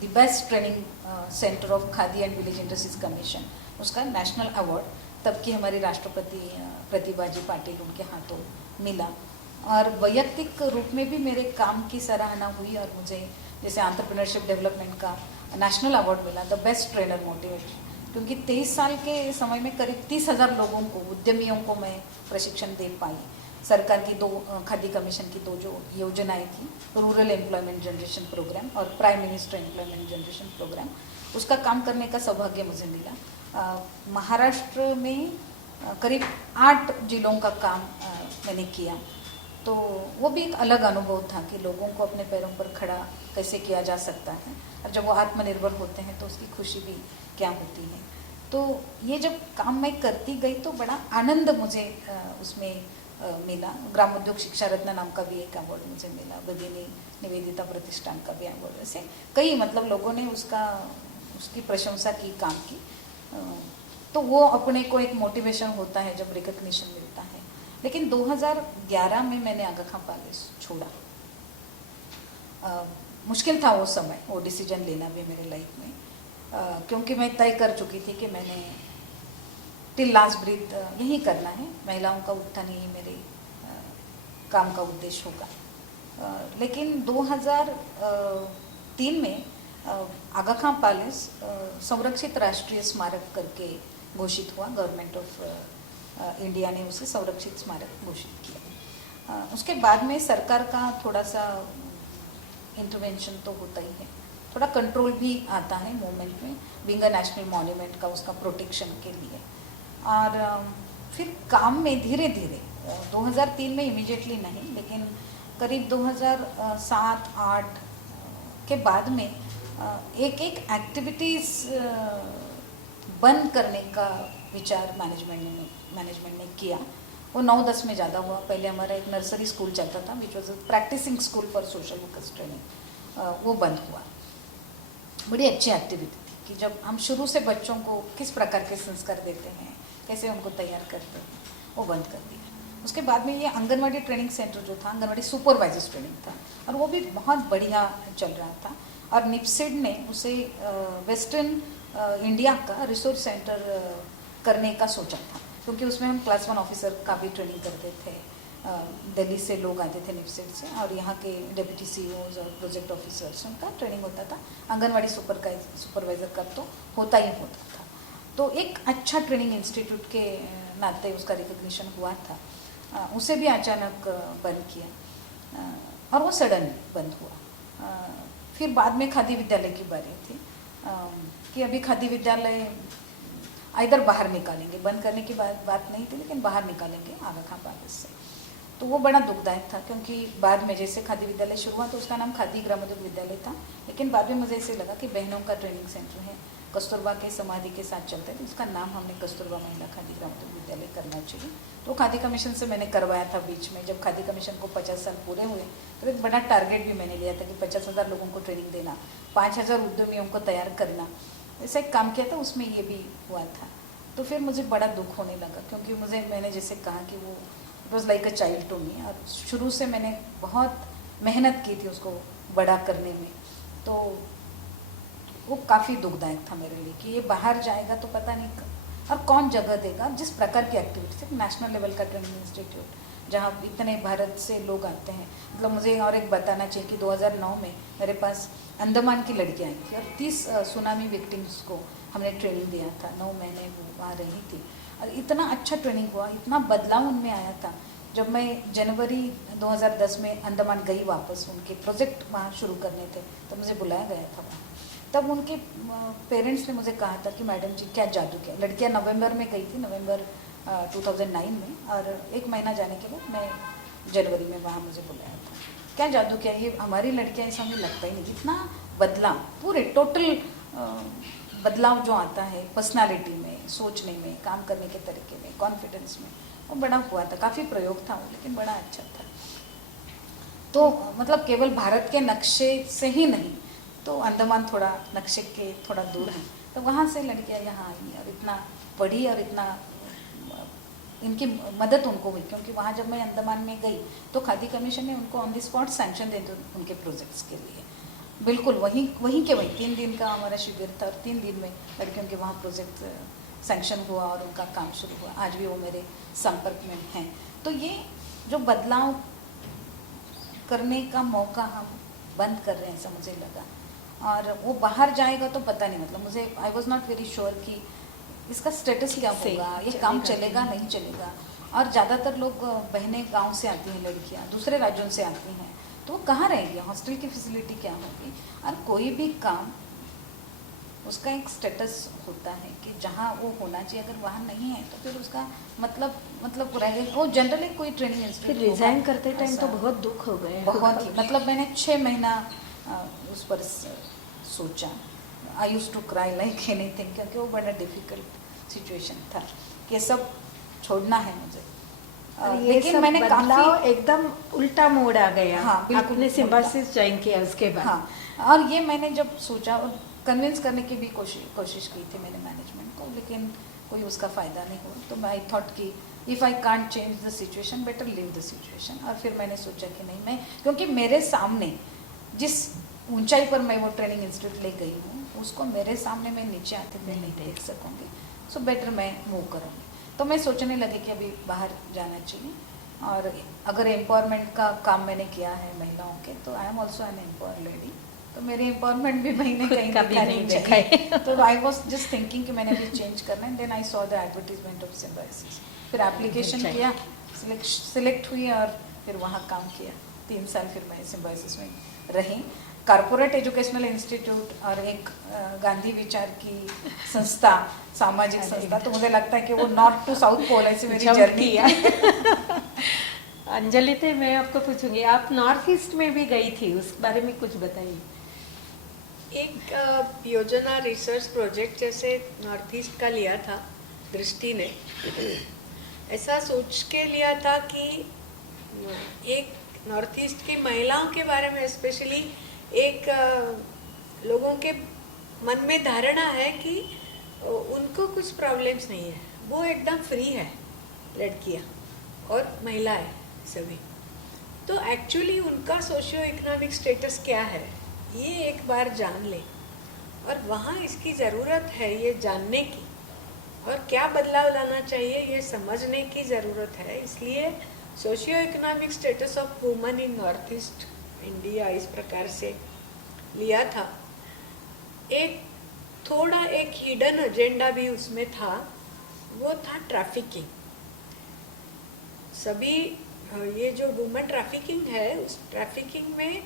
the best training centre of khadi and village industries commission, उसका नेशनल अवार्ड तब की हमारी राष्ट्रपति प्रतिभाजी पाटिल उनके हाथों मिला। और वैयक्तिक रूप में भी मेरे काम की सराहना हुई और मुझे जैसे एंटरप्रेन्योरशिप डेवलपमेंट का नेशनल अवार्ड मिला, द बेस्ट ट्रेनर मोटिवेटर, क्योंकि 23 साल के समय में करीब 30,000 लोगों को, उद्यमियों को मैं प्रशिक्षण दे पाई। सरकार की 2 खादी कमीशन की 2 जो योजनाएं थी, रूरल एम्प्लॉयमेंट जनरेशन प्रोग्राम और prime minister employment generation programme, उसका काम करने का सौभाग्य मुझे मिला। महाराष्ट्र में करीब 8 जिलों का काम मैंने किया। तो वो भी एक अलग अनुभव था कि लोगों को अपने पैरों पर खड़ा कैसे किया जा सकता है, और जब वो आत्मनिर्भर होते हैं तो उसकी खुशी भी क्या होती है। तो ये जब काम मैं करती गई तो बड़ा आनंद मुझे उसमें मिला। ग्राम उद्योग शिक्षा रत्न नाम का भी एक अवार्ड मुझे मिला, भगिनी निवेदिता प्रतिष्ठान का भी अवार्ड। ऐसे कई मतलब लोगों ने उसकी प्रशंसा की, काम की। तो वो अपने को एक मोटिवेशन होता है जब रिकग्निशन मिलता है। लेकिन 2011 में मैंने आगा खां पैलेस छोड़ा। मुश्किल था वो समय, वो डिसीजन लेना भी मेरे लाइफ में, क्योंकि मैं तय कर चुकी थी कि मैंने टिल लास्ट ब्रीथ यही करना है, महिलाओं का उत्थान ही मेरे काम का उद्देश्य होगा। लेकिन 2003 में आगा खां पैलेस संरक्षित राष्ट्रीय स्मारक करके घोषित हुआ। गवर्नमेंट ऑफ इंडिया ने उसे संरक्षित स्मारक घोषित किया। उसके बाद में सरकार का थोड़ा सा इंटरवेंशन तो होता ही है, थोड़ा कंट्रोल भी आता है मूवमेंट में, बीइंग अ नेशनल मॉन्यूमेंट का, उसका प्रोटेक्शन के लिए। और फिर काम में धीरे धीरे 2003 में इमीडिएटली नहीं, लेकिन करीब 2007-8 के बाद में एक एक्टिविटीज़ बंद करने का विचार मैनेजमेंट ने किया। वो 9-10 में ज़्यादा हुआ। पहले हमारा एक नर्सरी स्कूल चलता था, which was a practising school for social workers training, वो बंद हुआ। बड़ी अच्छी एक्टिविटी थी कि जब हम शुरू से बच्चों को किस प्रकार के संस्कार देते हैं, कैसे उनको तैयार करते हैं, वो बंद कर दिया। उसके बाद में ये आंगनवाड़ी ट्रेनिंग सेंटर जो था, आंगनवाड़ी सुपरवाइजर्स ट्रेनिंग था, और वो भी बहुत बढ़िया चल रहा था। और निपसिड ने उसे वेस्टर्न इंडिया का रिसोर्स सेंटर करने का सोचा था, क्योंकि उसमें हम क्लास 1 ऑफिसर का भी ट्रेनिंग करते थे। दिल्ली से लोग आते थे निपसिड से, और यहाँ के डिप्टी सीईओज और प्रोजेक्ट ऑफिसर्स, उनका ट्रेनिंग होता था। आंगनवाड़ी सुपरवाइजर का तो होता ही होता था। तो एक अच्छा ट्रेनिंग इंस्टीट्यूट के नाते उसका रिकग्निशन हुआ था। उसे भी अचानक बंद किया, और वो सडन बंद हुआ। फिर बाद में खादी विद्यालय की बारी थी कि अभी खादी विद्यालय इधर बाहर निकालेंगे, बंद करने की बात नहीं थी, लेकिन बाहर निकालेंगे आगा खां पैलेस से। तो वो बड़ा दुखदायक था, क्योंकि बाद में जैसे खादी विद्यालय शुरू हुआ तो उसका नाम खादी ग्रामोद्योग विद्यालय था, लेकिन बाद में मुझे ऐसे लगा कि बहनों का ट्रेनिंग सेंटर है, कस्तूरबा के समाधि के साथ चलता है, तो उसका नाम हमने कस्तूरबा महिला खादी ग्रामोद्योग विद्यालय करना चाहिए। तो खादी कमीशन से मैंने करवाया था बीच में, जब खादी कमीशन को 50 साल पूरे हुए तो एक बड़ा टारगेट भी मैंने लिया था कि 50,000 लोगों को ट्रेनिंग देना, 5,000 उद्यमियों को तैयार करना, ऐसा एक काम किया था, उसमें ये भी हुआ था। तो फिर मुझे बड़ा दुख होने लगा, क्योंकि मैंने जैसे कहा कि वो it was like a child to me, और शुरू से मैंने बहुत मेहनत की थी उसको बड़ा करने में। तो वो काफ़ी दुखदायक था मेरे लिए कि ये बाहर जाएगा तो पता नहीं और कौन जगह देगा जिस प्रकार की एक्टिविटी। नेशनल लेवल का ट्रेनिंग इंस्टीट्यूट जहाँ इतने भारत से लोग आते हैं, मतलब मुझे और एक बताना चाहिए कि 2009 में मेरे पास अंडमान की लड़की आई थी और 30 सुनामी विक्टिम्स को हमने ट्रेनिंग दिया था। 9 महीने वो वहाँ रही थी और इतना अच्छा ट्रेनिंग हुआ, इतना बदलाव उनमें आया था। जब मैं जनवरी 2010 में अंडमान गई वापस, उनके प्रोजेक्ट वहाँ शुरू करने थे, तो मुझे बुलाया गया था वहाँ। तब उनके पेरेंट्स ने मुझे कहा था कि मैडम जी क्या जादू किया। लड़कियाँ नवंबर में गई थी, नवंबर 2009 में, और 1 महीना जाने के बाद मैं जनवरी में वहाँ मुझे बुलाया था। क्या जादू किया, ये हमारी लड़कियाँ, ऐसा हमें लगता ही नहीं। इतना बदलाव, पूरे टोटल बदलाव जो आता है पर्सनालिटी में, सोचने में, काम करने के तरीके में, कॉन्फिडेंस में, वो बड़ा हुआ था। काफ़ी प्रयोग था वो, लेकिन बड़ा अच्छा था। तो मतलब केवल भारत के नक्शे से ही नहीं, तो अंडमान थोड़ा नक्शे के थोड़ा दूर है, तो वहाँ से लड़कियाँ यहाँ आई और इतना पढ़ी और इतना इनकी मदद उनको हुई। क्योंकि वहाँ जब मैं अंडमान में गई तो खादी कमीशन ने उनको ऑन द स्पॉट सैंक्शन दे दी उनके प्रोजेक्ट्स के लिए। बिल्कुल वहीं के 3 दिन का हमारा शिविर था और 3 दिन में लड़कियों के वहाँ प्रोजेक्ट सैंक्शन हुआ और उनका काम शुरू हुआ। आज भी वो मेरे संपर्क में हैं। तो ये जो बदलाव करने का मौका हम बंद कर रहे हैं, ऐसा मुझे लगा। और वो बाहर जाएगा तो पता नहीं, मतलब मुझे I was not very sure कि इसका स्टेटस क्या होगा, ये काम चलेगा नहीं चलेगा। और ज़्यादातर लोग बहनें गांव से आती हैं, लड़कियां दूसरे राज्यों से आती हैं, तो वो कहाँ रहेंगी, हॉस्टल की फैसिलिटी क्या होगी। और कोई भी काम उसका एक स्टेटस होता है कि जहाँ वो होना चाहिए, अगर वहाँ नहीं है तो फिर उसका मतलब रहेगा। वो जनरली कोई ट्रेनिंग इंस्टीट्यूट रिजाइन करते टाइम तो बहुत दुख हो गए, बहुत ही, मतलब मैंने 6 महीना उस पर सोचा। I use to cry like anything, क्योंकि वो बड़ा डिफिकल्ट सिचुएशन था कि सब छोड़ना है मुझे। लेकिन मैंने काफी एकदम उल्टा मोड़ आ गया। हाँ, बिल्कुल आपने सिम्बायोसिस ज्वाइन किया उसके बाद। हाँ, और ये मैंने जब सोचा और कन्विंस करने की भी कोशिश की थी मैंने मैनेजमेंट को, लेकिन कोई उसका फ़ायदा नहीं हुआ। तो आई थॉट कि if I can't change the situation, better leave the situation. और फिर मैंने सोचा कि नहीं, मैं, क्योंकि मेरे सामने जिस ऊंचाई पर मैं वो ट्रेनिंग इंस्टीट्यूट ले गई हूँ, उसको मेरे सामने मैं नीचे आते हुए नहीं देख सकूँगी। सो बेटर मैं मूव करूँगी। तो मैं सोचने लगी कि अभी बाहर जाना चाहिए। और अगर एम्पावरमेंट का काम मैंने किया है महिलाओं के, तो I am also an empower lady, तो मेरी एम्पावरमेंट भी मैंने कहीं नहीं देखा। तो आई वॉज जस्ट थिंकिंग कि मैंने भी चेंज करना है। Then I saw the advertisement of Symbiosis, फिर एप्लीकेशन किया, सिलेक्ट हुई और फिर वहाँ काम किया। 3 साल फिर मैं सिम्बायोसिस में रही। कॉर्पोरेट एजुकेशनल इंस्टीट्यूट और एक गांधी विचार की संस्था, सामाजिक संस्था, तो मुझे लगता है कि वो नॉर्थ टू साउथ पोल ऐसी मेरी जर्नी है। अंजलि थे, मैं आपको पूछूंगी, आप नॉर्थ ईस्ट में भी गई थी, उस बारे में कुछ बताइए। एक योजना रिसर्च प्रोजेक्ट जैसे नॉर्थ ईस्ट का लिया था दृष्टि ने। ऐसा सोच के लिया था कि एक नॉर्थ ईस्ट की महिलाओं के बारे में स्पेशली एक लोगों के मन में धारणा है कि उनको कुछ प्रॉब्लम्स नहीं है, वो एकदम फ्री है लड़कियां और महिलाएं सभी। तो एक्चुअली उनका सोशियो इकोनॉमिक स्टेटस क्या है ये एक बार जान ले, और वहाँ इसकी ज़रूरत है ये जानने की, और क्या बदलाव लाना चाहिए ये समझने की ज़रूरत है। इसलिए socio economic status of woman in north east India इस प्रकार से लिया था। एक थोड़ा एक हिडन एजेंडा भी उसमें था, वो था ट्रैफिकिंग। सभी ये जो वुमन ट्रैफिकिंग है, उस ट्रैफिकिंग में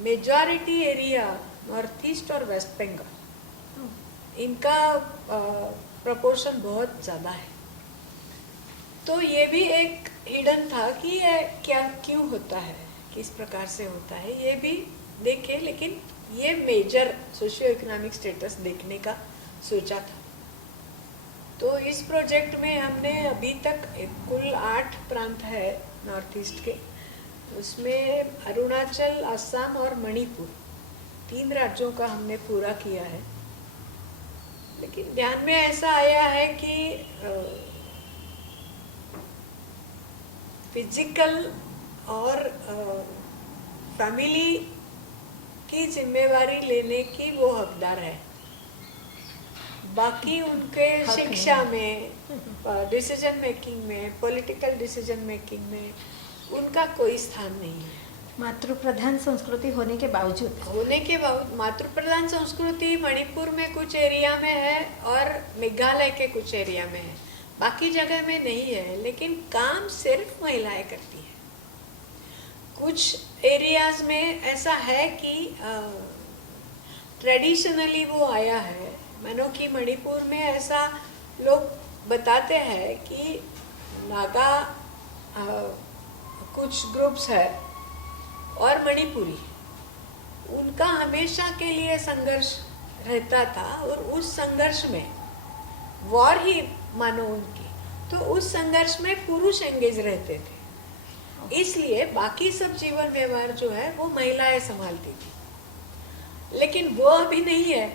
मेजॉरिटी एरिया नॉर्थ ईस्ट और वेस्ट बंगाल, इनका प्रपोर्शन बहुत ज़्यादा है। तो ये भी एक हिडन था कि ये क्या क्यों होता है, किस प्रकार से होता है, ये भी देखे। लेकिन ये मेजर सोशियो इकोनॉमिक स्टेटस देखने का सोचा था। तो इस प्रोजेक्ट में हमने अभी तक कुल 8 प्रांत है नॉर्थ ईस्ट के, उसमें अरुणाचल, असम और मणिपुर 3 राज्यों का हमने पूरा किया है। लेकिन ध्यान में ऐसा आया है कि फिजिकल और फैमिली की जिम्मेवारी लेने की वो हकदार है। बाकी उनके हक शिक्षा नहीं। में, डिसीजन मेकिंग में, पॉलिटिकल डिसीजन मेकिंग में उनका कोई स्थान नहीं है। मातृ प्रधान संस्कृति होने के बावजूद मातृ प्रधान संस्कृति मणिपुर में कुछ एरिया में है और मेघालय के कुछ एरिया में है, बाकी जगह में नहीं है। लेकिन काम सिर्फ महिलाएं करती है। कुछ एरियाज में ऐसा है कि ट्रेडिशनली वो आया है। मानो कि मणिपुर में ऐसा लोग बताते हैं कि नागा कुछ ग्रुप्स है और मणिपुरी, उनका हमेशा के लिए संघर्ष रहता था और उस संघर्ष में वॉर ही मानो उनकी, तो उस संघर्ष में पुरुष एंगेज रहते थे। इसलिए बाकी सब जीवन व्यवहार जो है वो महिलाएं संभालती थी। लेकिन वो अभी नहीं है,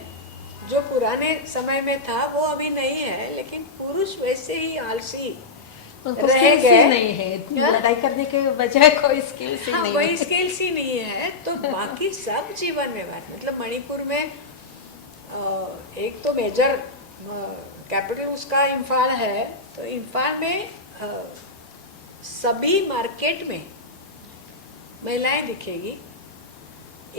जो पुराने समय में था वो अभी नहीं है। लेकिन पुरुष वैसे ही आलसी उनको रह skills ही गए। नहीं है, हाँ? लड़ाई करने के बजाय कोई स्किल्स ही हाँ, नहीं वही है। स्किल्स ही नहीं है। तो बाकी सब जीवन व्यवहार, मतलब मणिपुर में एक तो मेजर कैपिटल उसका इम्फाल है, तो इम्फाल में सभी मार्केट में महिलाएं दिखेगी।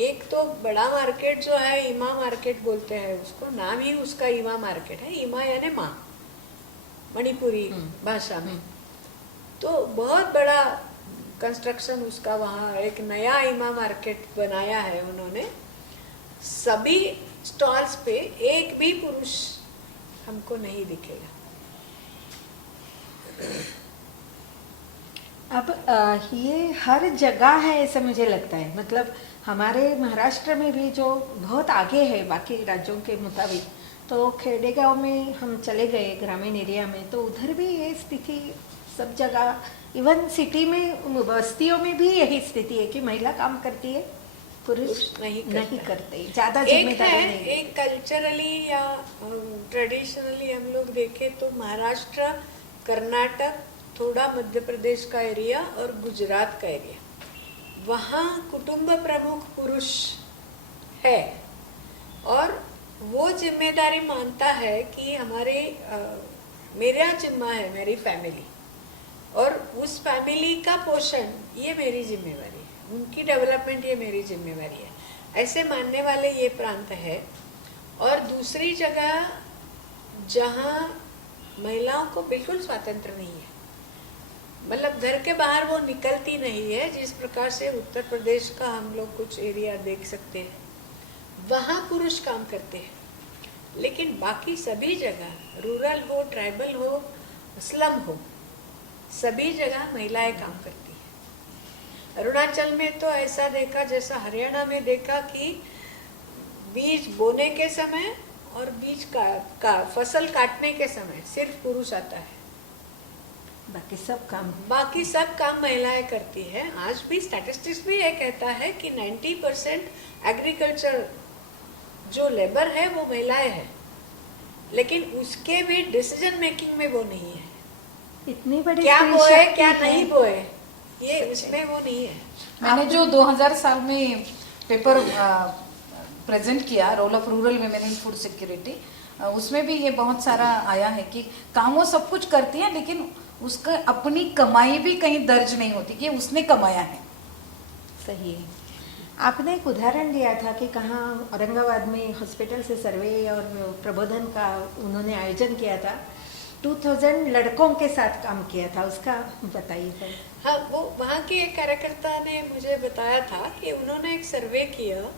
एक तो बड़ा मार्केट जो है ईमा मार्केट बोलते हैं उसको, नाम ही उसका ईमा मार्केट है। ईमा यानी माँ मणिपुरी भाषा में। तो बहुत बड़ा कंस्ट्रक्शन उसका वहाँ एक नया ईमा मार्केट बनाया है उन्होंने। सभी स्टॉल्स पे एक भी पुरुष हमको नहीं दिखेगा। अब ये हर जगह है ऐसा मुझे लगता है। मतलब हमारे महाराष्ट्र में भी जो बहुत आगे है बाकी राज्यों के मुताबिक, तो खेड़े गांव में हम चले गए ग्रामीण एरिया में, तो उधर भी ये स्थिति सब जगह, इवन सिटी में बस्तियों में भी यही स्थिति है कि महिला काम करती है, पुरुष नहीं करते, ज्यादा एक जिम्मेदारी है, नहीं। एक कल्चरली या ट्रेडिशनली हम लोग देखें तो महाराष्ट्र, कर्नाटक, थोड़ा मध्य प्रदेश का एरिया और गुजरात का एरिया, वहाँ कुटुंब प्रमुख पुरुष है और वो जिम्मेदारी मानता है कि हमारे मेरा जिम्मा है, मेरी फैमिली, और उस फैमिली का पोषण ये मेरी जिम्मेवारी है, उनकी डेवलपमेंट ये मेरी जिम्मेवारी है। ऐसे मानने वाले ये प्रांत है। और दूसरी जगह जहाँ महिलाओं को बिल्कुल स्वातंत्र नहीं है, मतलब घर के बाहर वो निकलती नहीं है, जिस प्रकार से उत्तर प्रदेश का हम लोग कुछ एरिया देख सकते हैं, वहाँ पुरुष काम करते हैं। लेकिन बाकी सभी जगह, रूरल हो, ट्राइबल हो, स्लम हो, सभी जगह महिलाएं काम करती हैं। अरुणाचल में तो ऐसा देखा, जैसा हरियाणा में देखा, कि बीज बोने के समय और बीज का फसल काटने के समय सिर्फ पुरुष आता है, बाकी सब काम महिलाएं करती है। आज भी स्टैटिस्टिक्स भी ये कहता है कि 90% एग्रीकल्चर जो लेबर है वो महिलाएं हैं, लेकिन उसके भी डिसीजन मेकिंग में वो नहीं है। इतनी बड़ी क्या स्त्री बोए शक्ति क्या है। नहीं बोए, ये उसमें वो नहीं है। मैंने जो 2000 साल में पेपर प्रेजेंट किया, role of rural women in food security, उसमें भी ये बहुत सारा आया है कि काम वो सब कुछ करती है, लेकिन उसका अपनी कमाई भी कहीं दर्ज नहीं होती कि उसने कमाया है। सही है। आपने एक उदाहरण दिया था कि कहाँ औरंगाबाद में हॉस्पिटल से सर्वे और प्रबोधन का उन्होंने आयोजन किया था, 2000 लड़कों के साथ काम किया था, उसका बताइए सर। हाँ, वो वहाँ की एक कार्यकर्ता ने मुझे बताया था कि उन्होंने एक सर्वे किया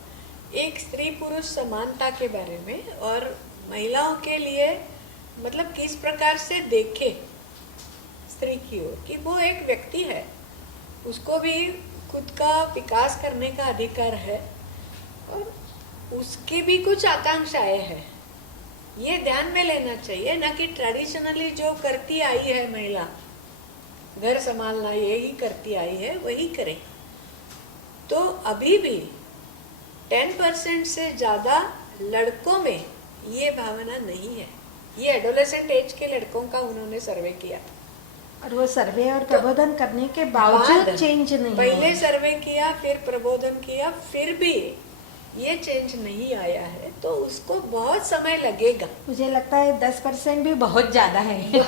एक स्त्री पुरुष समानता के बारे में, और महिलाओं के लिए मतलब किस प्रकार से देखे स्त्री की ओर, कि वो एक व्यक्ति है, उसको भी खुद का विकास करने का अधिकार है और उसकी भी कुछ आकांक्षाएं हैं। ये ध्यान में लेना चाहिए, ना कि ट्रेडिशनली जो करती आई है महिला, घर संभालना यही करती आई है वही करे। तो अभी भी 10% से ज़्यादा लड़कों में ये भावना नहीं है। ये एडोलेसेंट एज के लड़कों का उन्होंने सर्वे किया, और वो सर्वे और प्रबोधन करने के बावजूद चेंज नहीं पहले हुआ। सर्वे किया, फिर प्रबोधन किया, फिर भी ये चेंज नहीं आया है तो उसको बहुत समय लगेगा। मुझे लगता है 10% भी बहुत ज्यादा है।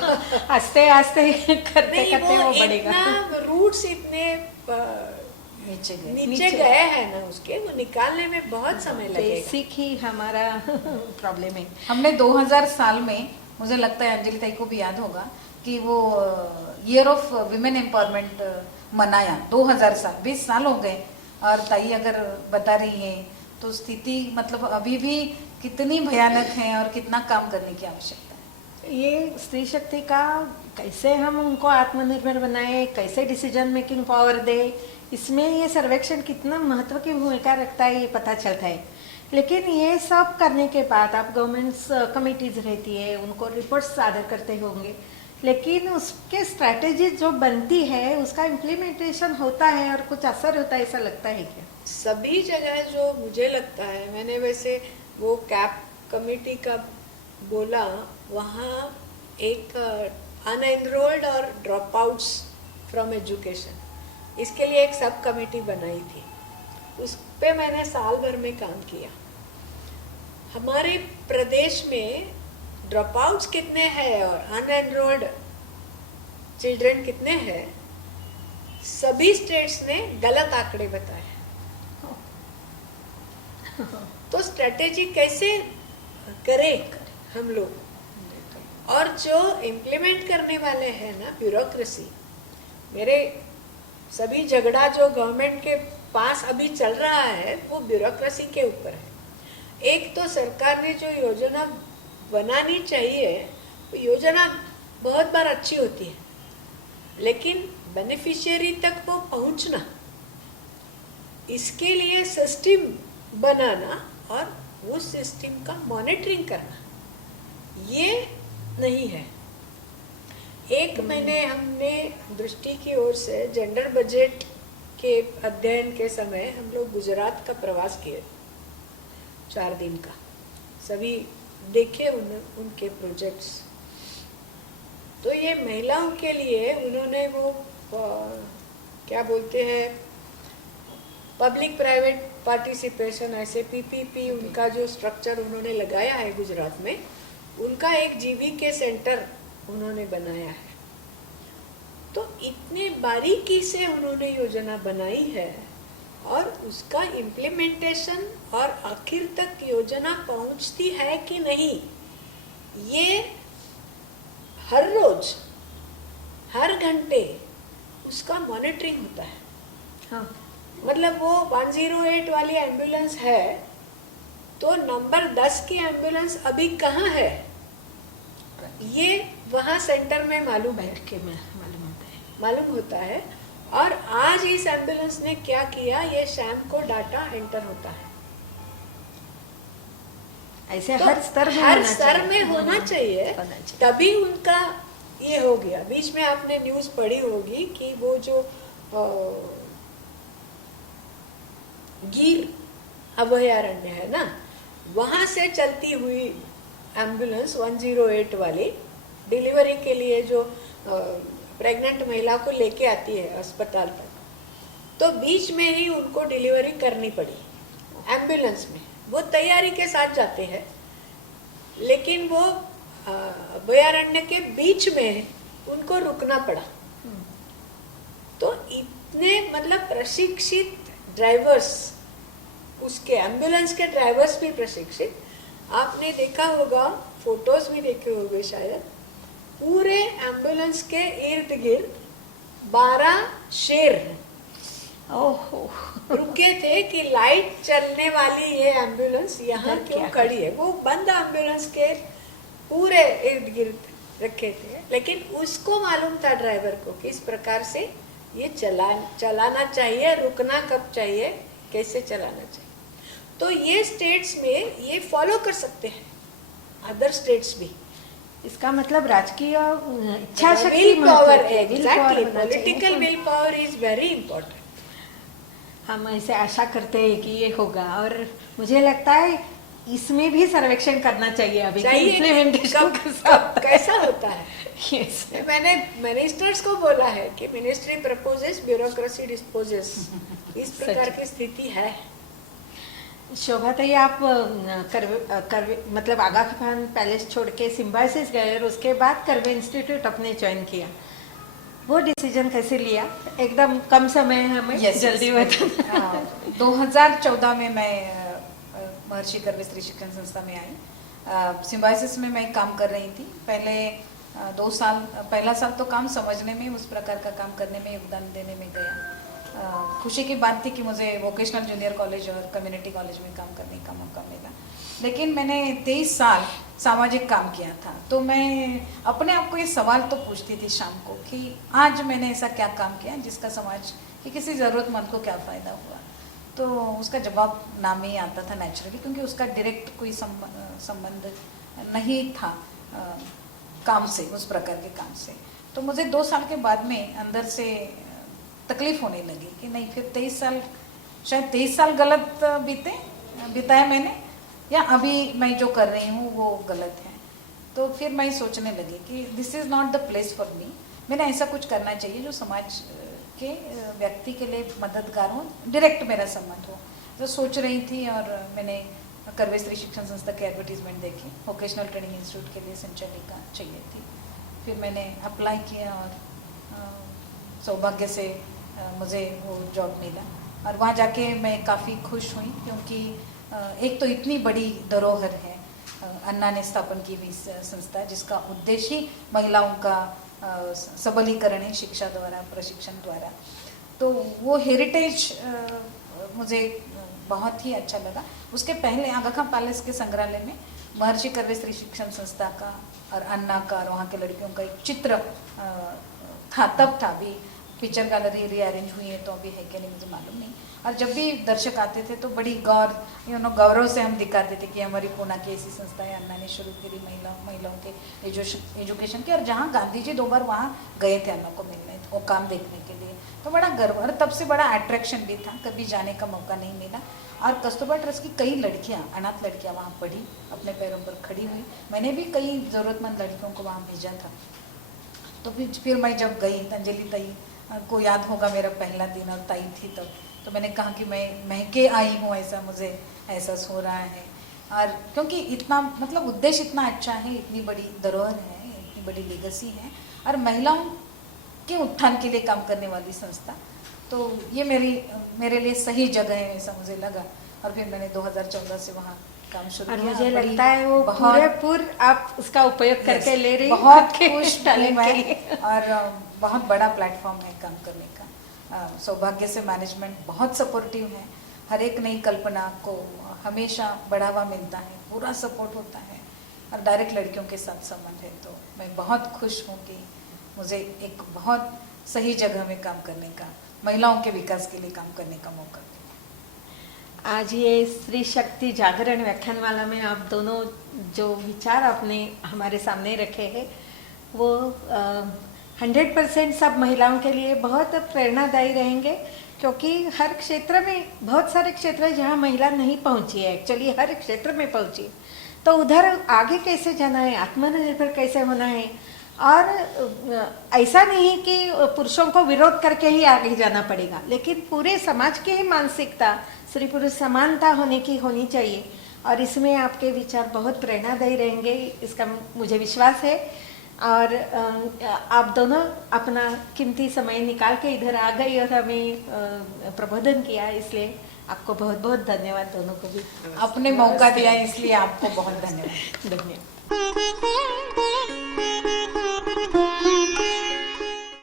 आस्ते आस्ते करते नहीं, करते वो बढ़ेगा। इतना रूट्स इतने नीचे गए। नीचे गए हैं ना उसके, वो निकालने में बहुत समय लगेगा। बेसिक ही हमारा प्रॉब्लम है। हमने 2000 साल में, मुझे लगता है अंजलि ताई को भी याद होगा कि वो ईयर ऑफ विमेन एम्पावरमेंट मनाया 2000 साल, 20 साल हो गए। और ताई अगर बता रही है तो स्थिति मतलब अभी भी कितनी भयानक है और कितना काम करने की आवश्यकता है। ये स्त्री शक्ति का कैसे हम उनको आत्मनिर्भर बनाए, कैसे डिसीजन मेकिंग पावर दे, इसमें ये सर्वेक्षण कितना महत्व की भूमिका रखता है ये पता चलता है। लेकिन ये सब करने के बाद आप गवर्नमेंट्स कमिटीज रहती है, उनको रिपोर्ट्स सादर करते होंगे, लेकिन उसके स्ट्रैटेजी जो बनती है उसका इम्प्लीमेंटेशन होता है और कुछ असर होता है, ऐसा लगता है क्या? सभी जगह जो मुझे लगता है, मैंने वैसे वो कैप कमेटी का बोला, वहाँ एक अनएनरोल्ड और ड्रॉप आउट्स फ्रॉम एजुकेशन, इसके लिए एक सब कमेटी बनाई थी। उस पे मैंने साल भर में काम किया। हमारे प्रदेश में ड्रॉप आउट्स कितने हैं और अनएनरोल्ड चिल्ड्रन कितने हैं, सभी स्टेट्स ने गलत आंकड़े बताए। तो स्ट्रेटेजी कैसे करें हम लोग, और जो इम्प्लीमेंट करने वाले हैं ना, ब्यूरोक्रेसी, मेरे सभी झगड़ा जो गवर्नमेंट के पास अभी चल रहा है वो ब्यूरोक्रेसी के ऊपर है। एक तो सरकार ने जो योजना बनानी चाहिए, वो योजना बहुत बार अच्छी होती है, लेकिन बेनिफिशियरी तक वो पहुंचना, इसके लिए सिस्टम बनाना और उस सिस्टम का मॉनिटरिंग करना, ये नहीं है। एक महीने हमने दृष्टि की ओर से जेंडर बजट के अध्ययन के समय हम लोग गुजरात का प्रवास किए, 4 दिन का, सभी देखे उनके प्रोजेक्ट्स। तो ये महिलाओं के लिए उन्होंने वो क्या बोलते हैं, पब्लिक प्राइवेट पार्टिसिपेशन, ऐसे पीपीपी, उनका जो स्ट्रक्चर उन्होंने लगाया है गुजरात में, उनका एक जीवीके सेंटर उन्होंने बनाया है। तो इतने बारीकी से उन्होंने योजना बनाई है और उसका इम्प्लीमेंटेशन और आखिर तक योजना पहुंचती है कि नहीं, ये हर रोज हर घंटे उसका मॉनिटरिंग होता है। हाँ, मतलब वो 108 वाली एम्बुलेंस है तो नंबर 10 की एम्बुलेंस अभी कहाँ है, ये वहाँ सेंटर में मालूम होता है। और आज इस एम्बुलेंस ने क्या किया, ये शाम को डाटा एंटर होता है। ऐसे तो हर स्तर में होना चाहिए, तभी उनका ये हो गया। बीच में आपने न्यूज़ पढ़ी होगी कि वो जो गिर अभयारण्य है ना, वहां से चलती हुई एम्बुलेंस 108 वाली डिलीवरी के लिए जो प्रेग्नेंट महिला को लेके आती है अस्पताल तक, तो बीच में ही उनको डिलीवरी करनी पड़ी एम्बुलेंस में। वो तैयारी के साथ जाते हैं, लेकिन वो अभयारण्य के बीच में उनको रुकना पड़ा। तो इतने मतलब प्रशिक्षित ड्राइवर्स, उसके एम्बुलेंस के ड्राइवर्स भी प्रशिक्षित, आपने देखा होगा, फोटोज भी देखे होंगे शायद, पूरे एम्बुलेंस के इर्द गिर्द 12 शेर ओहो रुके थे कि लाइट चलने वाली ये एम्बुलेंस यहाँ इधर क्यों क्या खड़ी है। वो बंद एम्बुलेंस के पूरे इर्द गिर्द रखे थे, लेकिन उसको मालूम था ड्राइवर को किस प्रकार से ये चलाना चाहिए, रुकना कब चाहिए, कैसे चलाना चाहिए। तो ये स्टेट्स में ये फॉलो कर सकते हैं, अदर स्टेट्स भी। इसका मतलब राजकीय इच्छा शक्ति, will power, will power exactly, होना चाहिए। Political will power is very important. हम ऐसे आशा करते हैं कि ये होगा, और मुझे लगता है इसमें भी सर्वेक्षण करना चाहिए अभी कि इम्प्लीमेंटेशन कैसा होता है। Yes. मैंने मिनिस्टर्स को बोला है कि मिनिस्ट्री प्रपोजेस, ब्यूरोक्रेसी डिस्पोजेस, इस प्रकार की स्थिति है। शोभा ताई, आप मतलब आगा खान पैलेस छोड़ के सिम्बायोसिस गए और उसके बाद करवे इंस्टीट्यूट अपने ज्वाइन किया, वो डिसीजन कैसे लिया? एकदम कम समय है, हमें जल्दी बताना। 2014 में मैं महर्षि कर्वे स्त्री शिक्षण संस्था में आई। सिम्बायोसिस में मैं काम कर रही थी। पहले 2 साल, पहला साल तो काम समझने में, उस प्रकार का काम करने में, योगदान देने में गया। खुशी की बात थी कि मुझे वोकेशनल जूनियर कॉलेज और कम्युनिटी कॉलेज में काम करने का मौका मिला। लेकिन मैंने 23 साल सामाजिक काम किया था, तो मैं अपने आप को ये सवाल तो पूछती थी शाम को कि आज मैंने ऐसा क्या काम किया जिसका समाज कि किसी ज़रूरतमंद को क्या फ़ायदा हुआ। तो उसका जवाब नाम ही आता था नेचुरली, क्योंकि उसका डायरेक्ट कोई संबंध नहीं था काम से, उस प्रकार के काम से। तो मुझे 2 साल के बाद में अंदर से तकलीफ होने लगी कि नहीं, फिर 23 साल, शायद 23 साल गलत बिताया मैंने, या अभी मैं जो कर रही हूँ वो गलत है। तो फिर मैं सोचने लगी कि this is not the place for me. मैंने ऐसा कुछ करना चाहिए जो समाज के व्यक्ति के लिए मददगार हो, डायरेक्ट मेरा संबंध हो। तो सोच रही थी और मैंने कर्वे स्त्री शिक्षण संस्था के एडवर्टीजमेंट देखी। वोकेशनल ट्रेनिंग इंस्टीट्यूट के लिए संचालिका चाहिए थी। फिर मैंने अप्लाई किया और सौभाग्य से मुझे वो जॉब मिला और वहाँ जाके मैं काफ़ी खुश हुई, क्योंकि एक तो इतनी बड़ी धरोहर है, अन्ना ने स्थापन की हुई संस्था जिसका उद्देश्य ही महिलाओं का सबलीकरण है, शिक्षा द्वारा, प्रशिक्षण द्वारा। तो वो हेरिटेज मुझे बहुत ही अच्छा लगा। उसके पहले आगा खान पैलेस के संग्रहालय में महर्षि कर्वे स्त्री शिक्षण संस्था का और अन्ना का और वहाँ के लड़कियों का एक चित्र था, तब था। भी पिक्चर गैलरी रीअरेंज हुई है तो अभी है कि नहीं मुझे मालूम नहीं। और जब भी दर्शक आते थे तो बड़ी गौरव से हम दिखाते थे कि हमारी पूना की ऐसी संस्था है, अन्ना ने शुरू करी महिलाओं के एजुकेशन की। और जहाँ गांधी जी 2 बार वहाँ गए थे अन्ना को मिलने, वो काम देखने के लिए, तो बड़ा गर्व। और तब से बड़ा अट्रैक्शन भी था, कभी जाने का मौका नहीं मिला। और कस्तूरबा ट्रस्ट की कई लड़कियाँ, अनाथ लड़कियाँ वहाँ पढ़ी, अपने पैरों पर खड़ी हुई। मैंने भी कई ज़रूरतमंद लड़कियों को वहाँ भेजा था। तो फिर मैं जब गई, अंजलि ताई को याद होगा मेरा पहला दिन, और ताई थी तब, तो मैंने कहा कि मैं महके आई हूँ, ऐसा मुझे एहसास हो रहा है। और क्योंकि इतना मतलब उद्देश्य इतना अच्छा है, इतनी बड़ी धरोहर है, इतनी बड़ी लेगेसी है, और महिलाओं के उत्थान के लिए काम करने वाली संस्था, तो ये मेरे लिए सही जगह है, ऐसा मुझे लगा। और फिर मैंने 2014 से वहाँ काम शुरू किया। मुझे लगता है वो पूरे आप उसका उपयोग करके ले रही, बहुत खुश हूँ मैं। और बहुत बड़ा प्लेटफॉर्म है काम करने का। सौभाग्य से मैनेजमेंट बहुत सपोर्टिव है, हर एक नई कल्पना को हमेशा बढ़ावा मिलता है, पूरा सपोर्ट होता है, और डायरेक्ट लड़कियों के साथ संबंध है। तो मैं बहुत खुश हूँ कि मुझे एक बहुत सही जगह में काम करने का, महिलाओं के विकास के लिए काम करने का मौका मिला। आज ये स्त्री शक्ति जागरण व्याख्यानमाला में आप दोनों जो विचार आपने हमारे सामने रखे हैं वो 100% सब महिलाओं के लिए बहुत प्रेरणादायी रहेंगे, क्योंकि हर क्षेत्र में, बहुत सारे क्षेत्र हैं जहाँ महिला नहीं पहुँची है, एक्चुअली हर क्षेत्र में पहुँची, तो उधर आगे कैसे जाना है, आत्मनिर्भर कैसे होना है। और ऐसा नहीं कि पुरुषों को विरोध करके ही आगे जाना पड़ेगा, लेकिन पूरे समाज की ही मानसिकता स्त्री पुरुष समानता होनी चाहिए। और इसमें आपके विचार बहुत प्रेरणादायी रहेंगे, इसका मुझे विश्वास है। और आप दोनों अपना कीमती समय निकाल के इधर आ गई और हमें प्रबोधन किया, इसलिए आपको बहुत बहुत धन्यवाद दोनों को भी। आपने मौका दिया इसलिए आपको बहुत धन्यवाद। धन्यवाद।